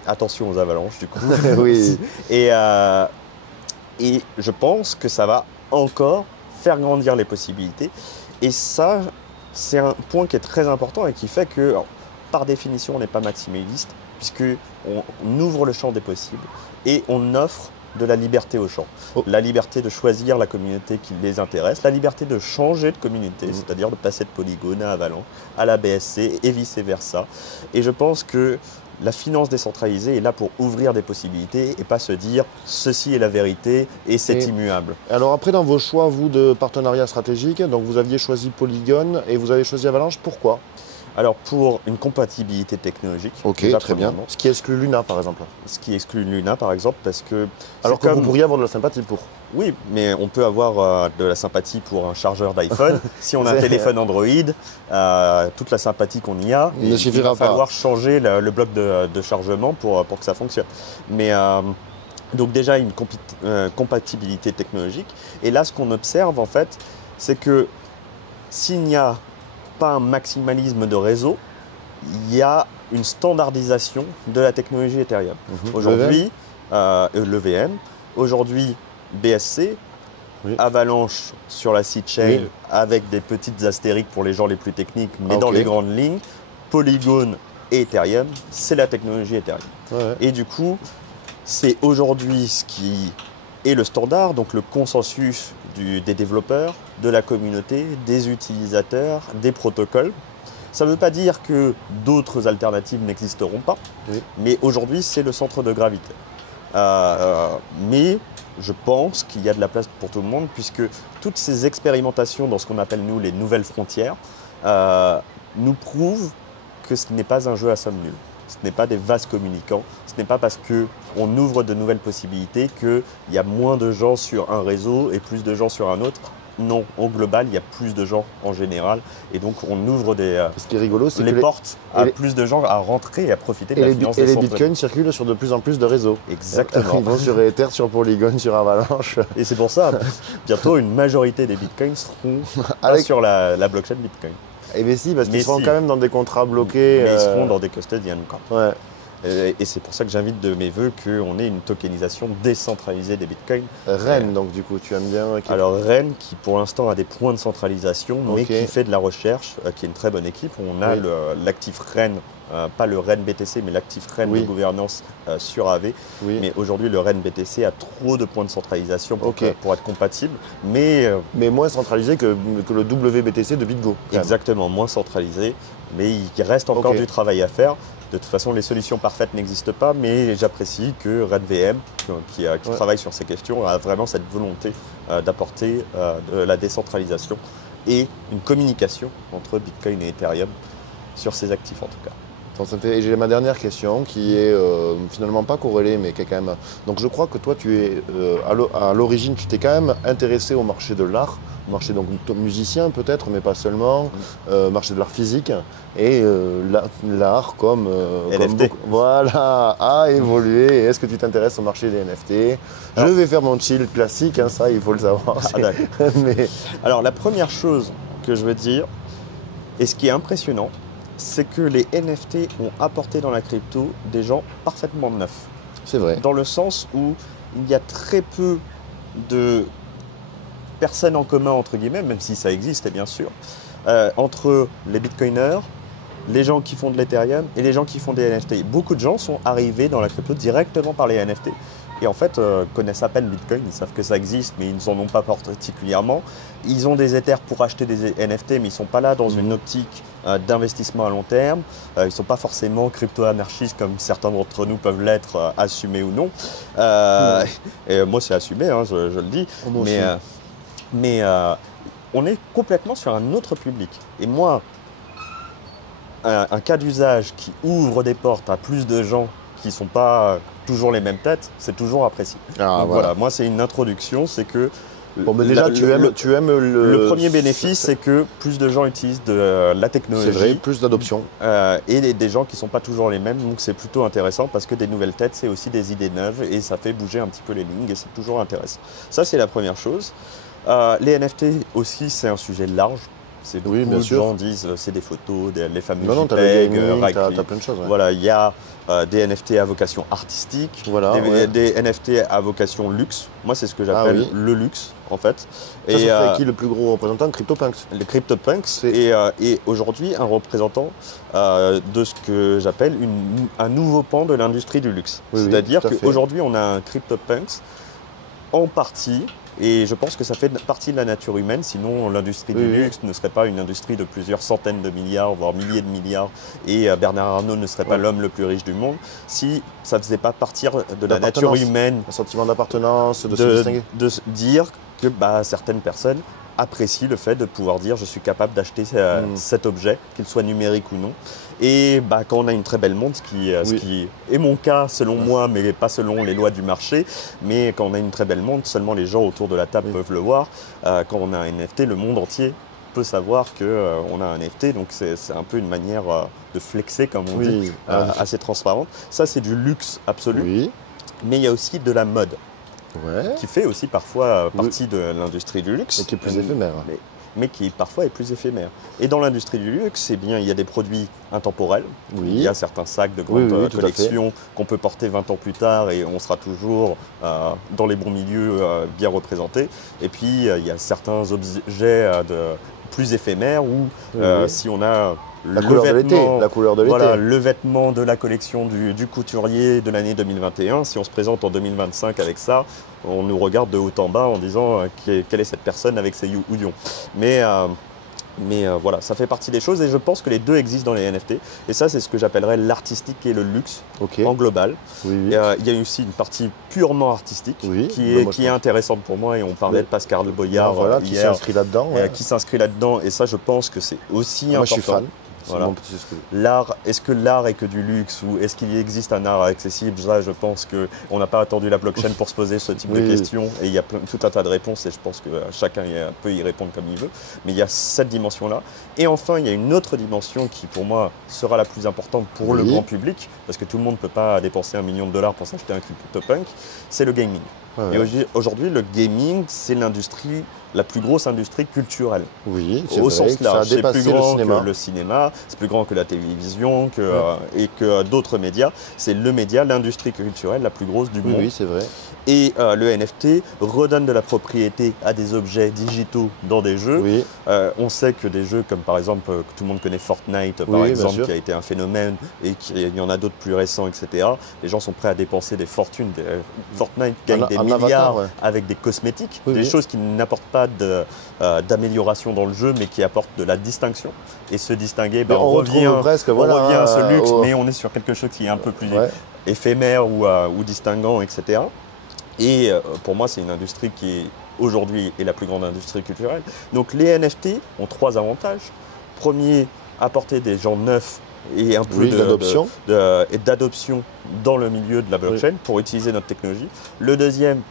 attention aux avalanches du coup. Oui. Et je pense que ça va encore faire grandir les possibilités. Et ça, c'est un point qui est très important et qui fait que, par définition, on n'est pas maximaliste, puisqu'on ouvre le champ des possibles et on offre de la liberté aux gens. La liberté de choisir la communauté qui les intéresse, la liberté de changer de communauté, c'est-à-dire de passer de Polygon à Avalanche, à la BSC et vice-versa. Et je pense que la finance décentralisée est là pour ouvrir des possibilités et pas se dire ceci est la vérité et c'est immuable. Alors après, dans vos choix, vous, de partenariat stratégique, donc vous aviez choisi Polygon et vous avez choisi Avalanche, pourquoi? Alors pour une compatibilité technologique. Ok, très bien. Ce qui exclut Luna par exemple. Ce qui exclut Luna par exemple parce que... Alors que vous pourriez avoir de la sympathie pour. Oui, mais on peut avoir de la sympathie pour un chargeur d'iPhone. Si on a un téléphone Android, toute la sympathie qu'on y a, il va falloir changer le bloc de chargement pour que ça fonctionne. Mais donc déjà une compatibilité technologique. Et là ce qu'on observe en fait, c'est que s'il n'y a pas un maximalisme de réseau, il y a une standardisation de la technologie Ethereum. Aujourd'hui, le VM, aujourd'hui BSC, Avalanche sur la sidechain avec des petites astériques pour les gens les plus techniques, mais dans les grandes lignes, Polygon et Ethereum, c'est la technologie Ethereum. Et du coup, c'est aujourd'hui ce qui est le standard, donc le consensus des développeurs, de la communauté, des utilisateurs, des protocoles. Ça ne veut pas dire que d'autres alternatives n'existeront pas, mais aujourd'hui c'est le centre de gravité. Mais je pense qu'il y a de la place pour tout le monde, puisque toutes ces expérimentations dans ce qu'on appelle nous les nouvelles frontières nous prouvent que ce n'est pas un jeu à somme nulle. Ce n'est pas des vases communicants, ce n'est pas parce qu'on ouvre de nouvelles possibilités qu'il y a moins de gens sur un réseau et plus de gens sur un autre. Non, au global, il y a plus de gens en général et donc on ouvre ce qui est rigolo, c'est les portes à plus de gens à rentrer et à profiter de la finance. Et les bitcoins circulent sur de plus en plus de réseaux. Exactement. Ils vont sur Ether, sur Polygon, sur Avalanche. Et c'est pour ça, bientôt, une majorité des bitcoins seront pas sur la blockchain Bitcoin. Eh bien si, parce qu'ils seront quand même dans des contrats bloqués. Mais ils seront dans des custodians. Ouais. Et c'est pour ça que j'invite de mes voeux qu'on ait une tokenisation décentralisée des bitcoins. Rennes, donc du coup, tu aimes bien Alors Rennes, qui pour l'instant a des points de centralisation, mais qui fait de la recherche, qui est une très bonne équipe. On a l'actif Rennes, pas le Rennes BTC, mais l'actif Rennes de gouvernance sur AV. Mais aujourd'hui, le Rennes BTC a trop de points de centralisation pour être compatible. Mais moins centralisé que le WBTC de BitGo. Exactement, moins centralisé. Mais il reste encore du travail à faire. De toute façon, les solutions parfaites n'existent pas, mais j'apprécie que RedVM, qui travaille sur ces questions, a vraiment cette volonté d'apporter de la décentralisation et une communication entre Bitcoin et Ethereum sur ces actifs en tout cas. Et j'ai ma dernière question qui est finalement pas corrélée, mais qui est quand même. Donc je crois que toi, tu es à l'origine, tu t'es quand même intéressé au marché de l'art, marché donc musicien peut-être, mais pas seulement, marché de l'art physique et l'art comme, NFT. Voilà, a évolué. Est-ce que tu t'intéresses au marché des NFT? Je vais faire mon chill classique, hein, ça il faut le savoir. Ah, d'accord. Mais... Alors la première chose que je veux dire, et ce qui est impressionnant, c'est que les NFT ont apporté dans la crypto des gens parfaitement neufs. C'est vrai. Dans le sens où il y a très peu de personnes en commun, entre guillemets, même si ça existe, bien sûr, entre les bitcoiners, les gens qui font de l'Ethereum et les gens qui font des NFT. Beaucoup de gens sont arrivés dans la crypto directement par les NFT. Et en fait, connaissent à peine Bitcoin, ils savent que ça existe, mais ils n'en ont pas particulièrement. Ils ont des Ethers pour acheter des NFT, mais ils ne sont pas là dans une optique d'investissement à long terme. Ils ne sont pas forcément crypto-anarchistes comme certains d'entre nous peuvent l'être, assumés ou non. Et moi, c'est assumé, hein, je le dis. Mais on est complètement sur un autre public. Et moi, un cas d'usage qui ouvre des portes à plus de gens qui ne sont pas toujours les mêmes têtes, c'est toujours apprécié. Donc voilà, moi c'est une introduction, c'est que bon, mais déjà, tu aimes le premier bénéfice, c'est que plus de gens utilisent de la technologie. C'est vrai, plus d'adoption. Et des gens qui ne sont pas toujours les mêmes, donc c'est plutôt intéressant parce que des nouvelles têtes, c'est aussi des idées neuves et ça fait bouger un petit peu les lignes et c'est toujours intéressant. Ça, c'est la première chose. Les NFT aussi, c'est un sujet large. Beaucoup de gens disent c'est des photos, les fameux JPEG, t'as plein de choses. Ouais. Voilà, il y a des NFT à vocation artistique, des NFT à vocation luxe. Moi, c'est ce que j'appelle le luxe, en fait. Ça serait qui le plus gros représentant? CryptoPunks. Les CryptoPunks. Et aujourd'hui, un représentant de ce que j'appelle un nouveau pan de l'industrie du luxe. C'est-à-dire qu'aujourd'hui, on a un CryptoPunks en partie. Et je pense que ça fait partie de la nature humaine, sinon l'industrie du luxe ne serait pas une industrie de plusieurs centaines de milliards, voire milliers de milliards, et Bernard Arnault ne serait pas l'homme le plus riche du monde, si ça ne faisait pas partir de la nature humaine. Un sentiment d'appartenance, de se distinguer. De dire que certaines personnes apprécient le fait de pouvoir dire je suis capable d'acheter cet objet, qu'il soit numérique ou non. Et quand on a une très belle montre, ce qui est mon cas selon moi, mais pas selon les lois du marché, mais quand on a une très belle montre, seulement les gens autour de la table peuvent le voir. Quand on a un NFT, le monde entier peut savoir qu'on a un NFT, donc c'est un peu une manière de flexer, comme on dit, assez transparente. Ça, c'est du luxe absolu, mais il y a aussi de la mode. Qui fait aussi parfois partie de l'industrie du luxe. Et qui est plus éphémère. Mais qui parfois est plus éphémère. Et dans l'industrie du luxe, il y a des produits intemporels. Il y a certains sacs de grande collection qu'on peut porter 20 ans plus tard et on sera toujours dans les bons milieux bien représentés. Et puis il y a certains objets plus éphémères où si on a la couleur de l'été. Voilà, le vêtement de la collection du couturier de l'année 2021. Si on se présente en 2025 avec ça, on nous regarde de haut en bas en disant quelle est cette personne avec ses houillons. Mais voilà, ça fait partie des choses et je pense que les deux existent dans les NFT. Et ça, c'est ce que j'appellerais l'artistique et le luxe en global. Il y a aussi une partie purement artistique qui est intéressante pour moi et on parlait de Pascal Boyard hier, qui s'inscrit là-dedans. Qui s'inscrit là-dedans et ça, je pense que c'est aussi important. Moi, je suis fan. Voilà. L'art, est-ce que l'art est que du luxe ou est-ce qu'il existe un art accessible? Ça, je pense qu'on n'a pas attendu la blockchain pour se poser ce type de questions et il y a tout un tas de réponses et je pense que chacun peut y répondre comme il veut. Mais il y a cette dimension-là. Et enfin, il y a une autre dimension qui, pour moi, sera la plus importante pour le grand public parce que tout le monde ne peut pas dépenser $1 million pour s'acheter un CryptoPunk, c'est le gaming. Et aujourd'hui, le gaming, c'est l'industrie, la plus grosse industrie culturelle. C'est au sens large. C'est plus grand que le cinéma, c'est plus grand que la télévision et que d'autres médias. C'est le média, l'industrie culturelle la plus grosse du monde. C'est vrai. Et le NFT redonne de la propriété à des objets digitaux dans des jeux. Oui. On sait que des jeux comme par exemple, que tout le monde connaît Fortnite, par exemple, qui a été un phénomène, et qu'il y en a d'autres plus récents, etc. Les gens sont prêts à dépenser des fortunes. Fortnite gagne des milliards avec des cosmétiques, des choses qui n'apportent pas d'amélioration dans le jeu, mais qui apportent de la distinction. Et se distinguer, on revient presque, on revient à ce luxe, mais on est sur quelque chose qui est un peu plus éphémère ou distinguant, etc. Et pour moi, c'est une industrie qui aujourd'hui est la plus grande industrie culturelle. Donc les NFT ont 3 avantages. Premier, apporter des gens neufs et un peu d'adoption dans le milieu de la blockchain pour utiliser notre technologie. Le deuxième,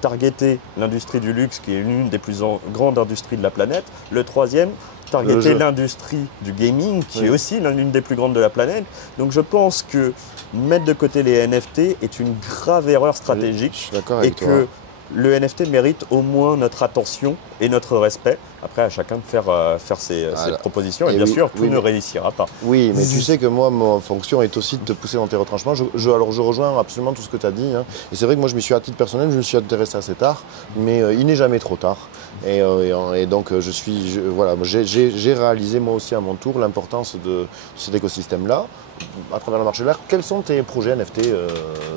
targeter l'industrie du luxe qui est l'une des plus grandes industries de la planète. Le troisième, targeter l'industrie du gaming qui est aussi l'une des plus grandes de la planète. Donc je pense que mettre de côté les NFT est une grave erreur stratégique et que le NFT mérite au moins notre attention et notre respect. Après, à chacun de faire ses propositions. Et bien sûr, tout ne réussira pas. Oui, mais tu sais que moi, ma fonction est aussi de te pousser dans tes retranchements. Alors, je rejoins absolument tout ce que tu as dit. Hein. Et c'est vrai que moi, à titre personnel, je me suis intéressé assez tard. Mais il n'est jamais trop tard. Et donc, j'ai réalisé moi aussi à mon tour l'importance de cet écosystème-là à travers le marché de l'art. Quels sont tes projets NFT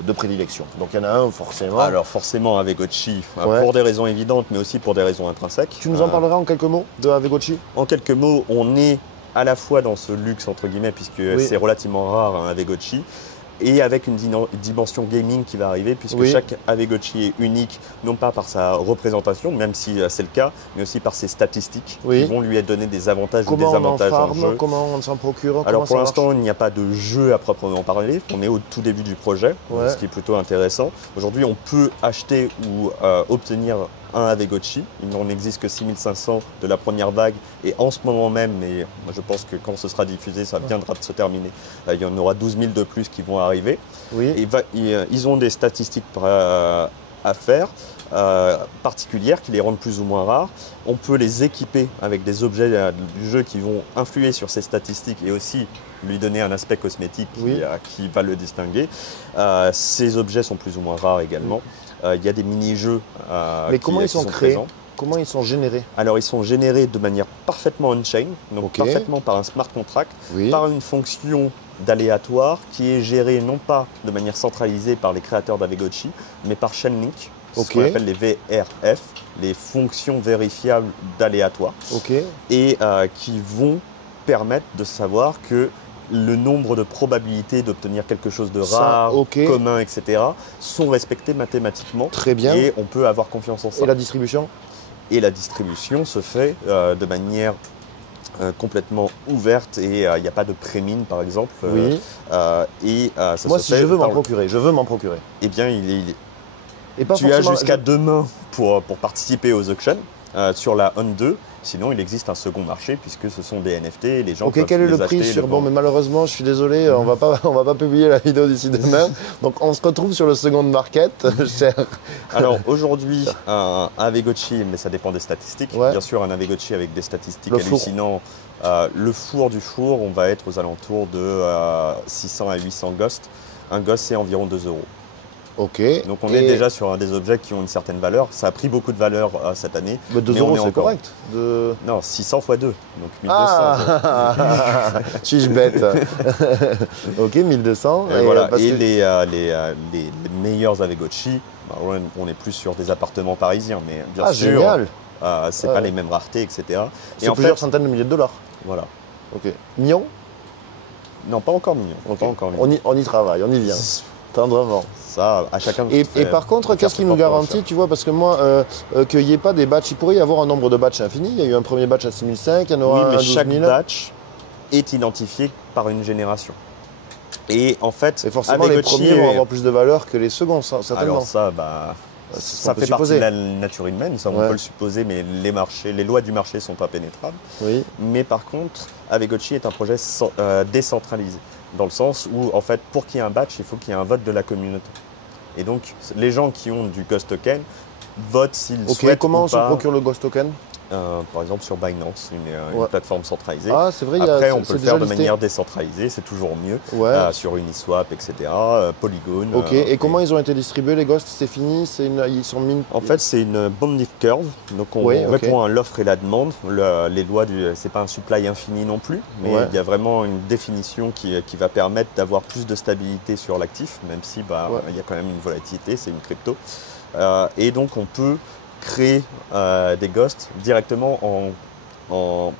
de prédilection? Donc, il y en a un forcément. Alors, forcément, Avegotchi, pour des raisons évidentes, mais aussi pour des raisons intrinsèques. Tu nous en parleras en quelques mots de Avegotchi? En quelques mots, on est à la fois dans ce luxe, entre guillemets, puisque c'est relativement rare un Avegotchi, et avec une dimension gaming qui va arriver, puisque chaque Avegotchi est unique, non pas par sa représentation, même si c'est le cas, mais aussi par ses statistiques qui vont lui donner des avantages ou des avantages en jeu. Comment on s'en procure? Alors pour l'instant, il n'y a pas de jeu à proprement parler. On est au tout début du projet, ce qui est plutôt intéressant. Aujourd'hui, on peut acheter ou obtenir un Avegotchi. Il n'en existe que 6500 de la première vague et en ce moment même, mais je pense que quand ce sera diffusé, ça viendra de se terminer, il y en aura 12 000 de plus qui vont arriver. Et ils ont des statistiques à faire, particulières qui les rendent plus ou moins rares. On peut les équiper avec des objets du jeu qui vont influer sur ces statistiques et aussi lui donner un aspect cosmétique qui va le distinguer. Ces objets sont plus ou moins rares également. Il y a des mini-jeux mais comment ils sont créés présents. Comment ils sont générés? Alors ils sont générés de manière parfaitement on-chain, donc parfaitement par un smart contract, par une fonction d'aléatoire qui est gérée non pas de manière centralisée par les créateurs d'Avegotchi, mais par Chainlink, ce qu'on appelle les VRF, les fonctions vérifiables d'aléatoire, et qui vont permettre de savoir que le nombre de probabilités d'obtenir quelque chose de rare, commun, etc. sont respectées mathématiquement. Très bien. Et on peut avoir confiance en ça. Et la distribution? Et la distribution se fait de manière complètement ouverte et il n'y a pas de prémine par exemple. Moi, si je veux m'en procurer, Eh bien, tu as jusqu'à demain pour participer aux auctions sur la On2. Sinon, il existe un second marché puisque ce sont des NFT. Les gens peuvent quel est les le prix acheter, Bon, mais malheureusement, je suis désolé, on va pas publier la vidéo d'ici demain. Donc, on se retrouve sur le second market, cher. Alors, aujourd'hui, un Avegotchi, mais ça dépend des statistiques. Bien sûr, un Avegotchi avec des statistiques hallucinantes. Le four du four, on va être aux alentours de 600 à 800 ghosts. Un ghost, c'est environ 2 €. Donc on est déjà sur des objets qui ont une certaine valeur. Ça a pris beaucoup de valeur cette année. Mais 2 €, c'est correct. Non, 600 x 2, donc 1200. Suis-je bête? 1200. Et les meilleurs Avegotchi, on est plus sur des appartements parisiens, mais bien sûr, c'est pas les mêmes raretés, etc. C'est plusieurs centaines de milliers de dollars. Voilà. Millions? Non, pas encore millions. On y travaille, on y vient. Tendrement. Ça, à chacun de et par contre, qu'est-ce qui nous garantit, tu vois, parce que moi, qu'il n'y ait pas des batchs, il pourrait y avoir un nombre de batchs infini. Il y a eu un premier batch à 6005, il y en aura un à 12 000. Chaque batch est identifié par une génération. Et en fait, forcément, les premiers vont avoir plus de valeur que les seconds, certainement. Alors ça, ça fait partie de la nature humaine, ça on peut le supposer, mais les lois du marché ne sont pas pénétrables. Mais par contre, Avegotchi est un projet décentralisé, dans le sens où, en fait, pour qu'il y ait un batch, il faut qu'il y ait un vote de la communauté. Et donc, les gens qui ont du Ghost Token votent s'ils souhaitent comment ou on se procure le Ghost Token? Par exemple sur Binance, une plateforme centralisée. Ah, c'est vrai, après, on peut le faire de listé. manière décentralisée, c'est toujours mieux. Sur Uniswap, etc. Polygon. Ok, et comment ils ont été distribués les ghosts? C'est fini? Ils sont mis... En fait, c'est une bonding curve. Donc, on répond à l'offre et la demande. Les lois c'est pas un supply infini non plus, mais il y a vraiment une définition qui va permettre d'avoir plus de stabilité sur l'actif, même si il y a quand même une volatilité, c'est une crypto. Et donc, on peut créer des ghosts directement en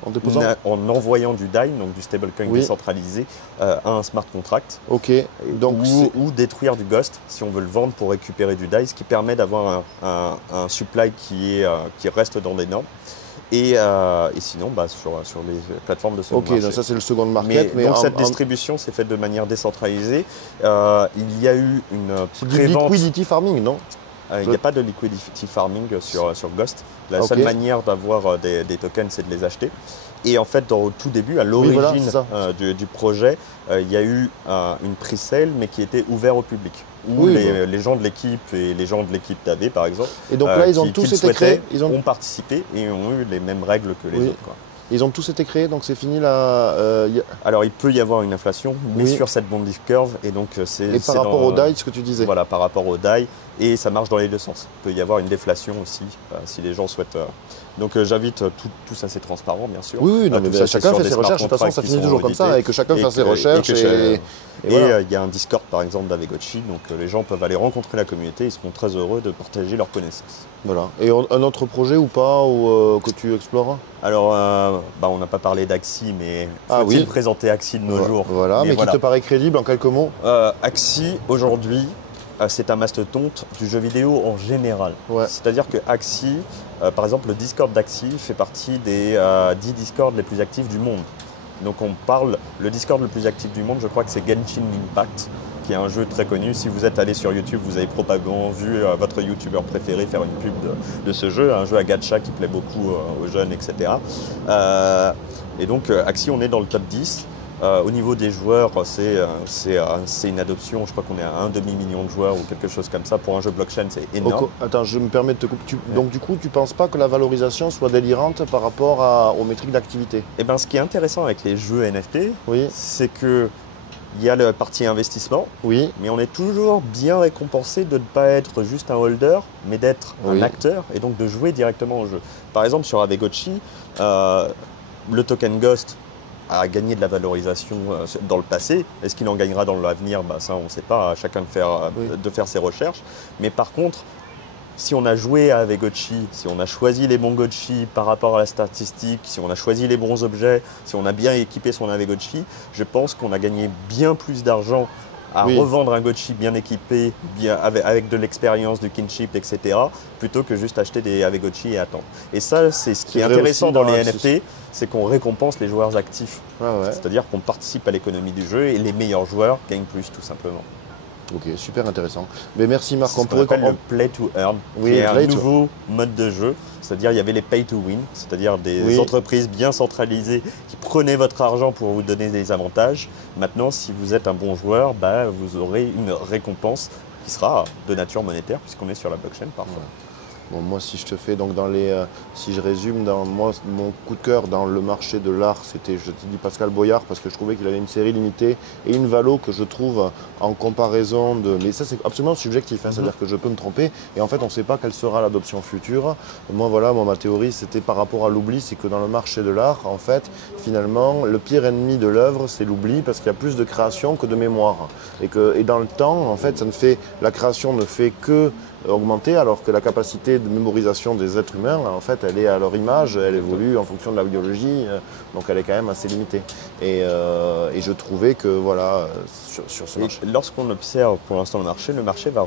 envoyant du DAI, donc du stablecoin décentralisé, à un smart contract. Ok. Donc ou détruire du ghost si on veut le vendre pour récupérer du DAI, ce qui permet d'avoir un supply qui reste dans des normes. Et sinon, sur les plateformes de second marché. Ok, donc ça c'est le second market. Mais donc cette distribution s'est faite de manière décentralisée. Il y a eu une prévente... du liquidity farming, non? Il n'y a pas de liquidity farming sur Ghost. La seule manière d'avoir des tokens, c'est de les acheter. Et en fait, au tout début, à l'origine du projet, il y a eu une pre-sale, mais qui était ouverte au public. Où les gens de l'équipe et les gens de l'équipe d'AV, par exemple, et donc là, ils ont tous été créés, ont participé et ont eu les mêmes règles que les autres. Quoi. Ils ont tous été créés, donc c'est fini là. Alors il peut y avoir une inflation, mais sur cette bonding curve, et donc c'est. Et par rapport au DAI, ce que tu disais. Voilà, par rapport au DAI, et ça marche dans les deux sens. Il peut y avoir une déflation aussi, si les gens souhaitent. Donc j'invite tout ça, c'est transparent, bien sûr. Oui, non, mais chacun fait ses recherches. De toute façon, ça finit toujours comme ça, et que chacun fasse ses recherches. Et il y a un Discord, par exemple, d'Avegotchi, donc les gens peuvent aller rencontrer la communauté, ils seront très heureux de partager leurs connaissances. Voilà. Et un autre projet ou pas, que tu explores? Alors, on n'a pas parlé d'Axi, mais faut-il présenter Axi de nos jours? Voilà, mais qui te paraît crédible en quelques mots? Axi, aujourd'hui, c'est un mastodonte du jeu vidéo en général. C'est-à-dire que Axi, par exemple, le Discord d'Axi fait partie des 10 Discords les plus actifs du monde. Donc le Discord le plus actif du monde, je crois que c'est Genshin Impact, qui est un jeu très connu. Si vous êtes allé sur YouTube, vous avez probablement vu votre YouTuber préféré faire une pub de ce jeu, un jeu à gacha qui plaît beaucoup aux jeunes, etc. Et donc Axi, on est dans le top 10. Au niveau des joueurs, c'est une adoption, je crois qu'on est à un demi-million de joueurs ou quelque chose comme ça. Pour un jeu blockchain, c'est énorme. Attends, je me permets de te couper. Donc du coup, tu ne penses pas que la valorisation soit délirante par rapport aux métriques d'activité? Eh ben, ce qui est intéressant avec les jeux NFT, c'est que il y a la partie investissement, mais on est toujours bien récompensé de ne pas être juste un holder, mais d'être un acteur et donc de jouer directement au jeu. Par exemple, sur Avegotchi, le token Ghost a gagné de la valorisation dans le passé. Est-ce qu'il en gagnera dans l'avenir? Ça, on ne sait pas, à chacun de faire ses recherches. Mais par contre, si on a joué à Avegotchi, si on a choisi les bons Gotchi par rapport à la statistique, si on a choisi les bons objets, si on a bien équipé son Avegotchi, je pense qu'on a gagné bien plus d'argent à revendre un Gotchi bien équipé, avec de l'expérience, du kinship, etc., plutôt que juste acheter des Avegotchi et attendre. Et ça, c'est ce qui est intéressant dans les NFT, c'est qu'on récompense les joueurs actifs. C'est-à-dire qu'on participe à l'économie du jeu et les meilleurs joueurs gagnent plus, tout simplement. Ok, super intéressant. Mais merci Marc. On pourrait le play to earn, qui est un nouveau mode de jeu. C'est-à-dire il y avait les pay to win, c'est-à-dire des entreprises bien centralisées qui prenaient votre argent pour vous donner des avantages. Maintenant, si vous êtes un bon joueur, vous aurez une récompense qui sera de nature monétaire puisqu'on est sur la blockchain parfois. Bon, moi, si je te fais donc si je résume, mon coup de cœur dans le marché de l'art, c'était, je te dis Pascal Boyard, parce que je trouvais qu'il avait une série limitée et une valo que je trouve en comparaison de. Mais ça, c'est absolument subjectif, c'est-à-dire que je peux me tromper et en fait, on ne sait pas quelle sera l'adoption future. Moi, ma théorie, c'était par rapport à l'oubli, c'est que dans le marché de l'art, en fait, finalement, le pire ennemi de l'œuvre, c'est l'oubli, parce qu'il y a plus de création que de mémoire. Et dans le temps, en fait, la création ne fait que augmenter, alors que la capacité de mémorisation des êtres humains, en fait, elle est à leur image, elle évolue en fonction de la biologie, donc elle est quand même assez limitée. Et je trouvais que, sur ce marché. Lorsqu'on observe pour l'instant le marché va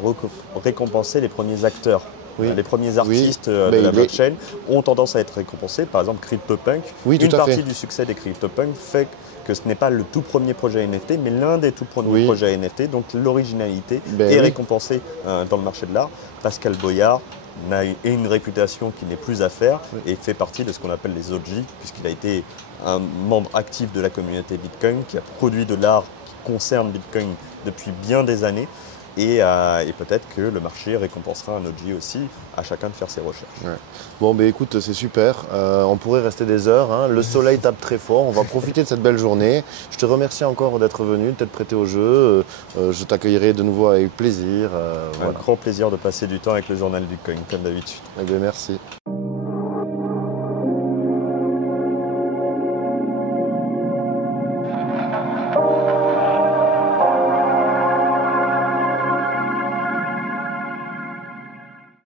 récompenser les premiers acteurs. Les premiers artistes de la blockchain ont tendance à être récompensés. Par exemple, CryptoPunk, une partie du succès des CryptoPunk fait que ce n'est pas le tout premier projet NFT, mais l'un des tout premiers projets NFT. Donc l'originalité est récompensée dans le marché de l'art. Pascal Boyard a une réputation qui n'est plus à faire et fait partie de ce qu'on appelle les OG, puisqu'il a été un membre actif de la communauté Bitcoin, qui a produit de l'art qui concerne Bitcoin depuis bien des années. et peut-être que le marché récompensera un OG aussi, à chacun de faire ses recherches. Ouais. Bon, ben écoute, c'est super. On pourrait rester des heures, hein. Le soleil tape très fort. On va profiter de cette belle journée. Je te remercie encore d'être venu, de t'être prêté au jeu. Je t'accueillerai de nouveau avec plaisir. Un grand plaisir de passer du temps avec le journal du coin, comme d'habitude. Eh bien, merci.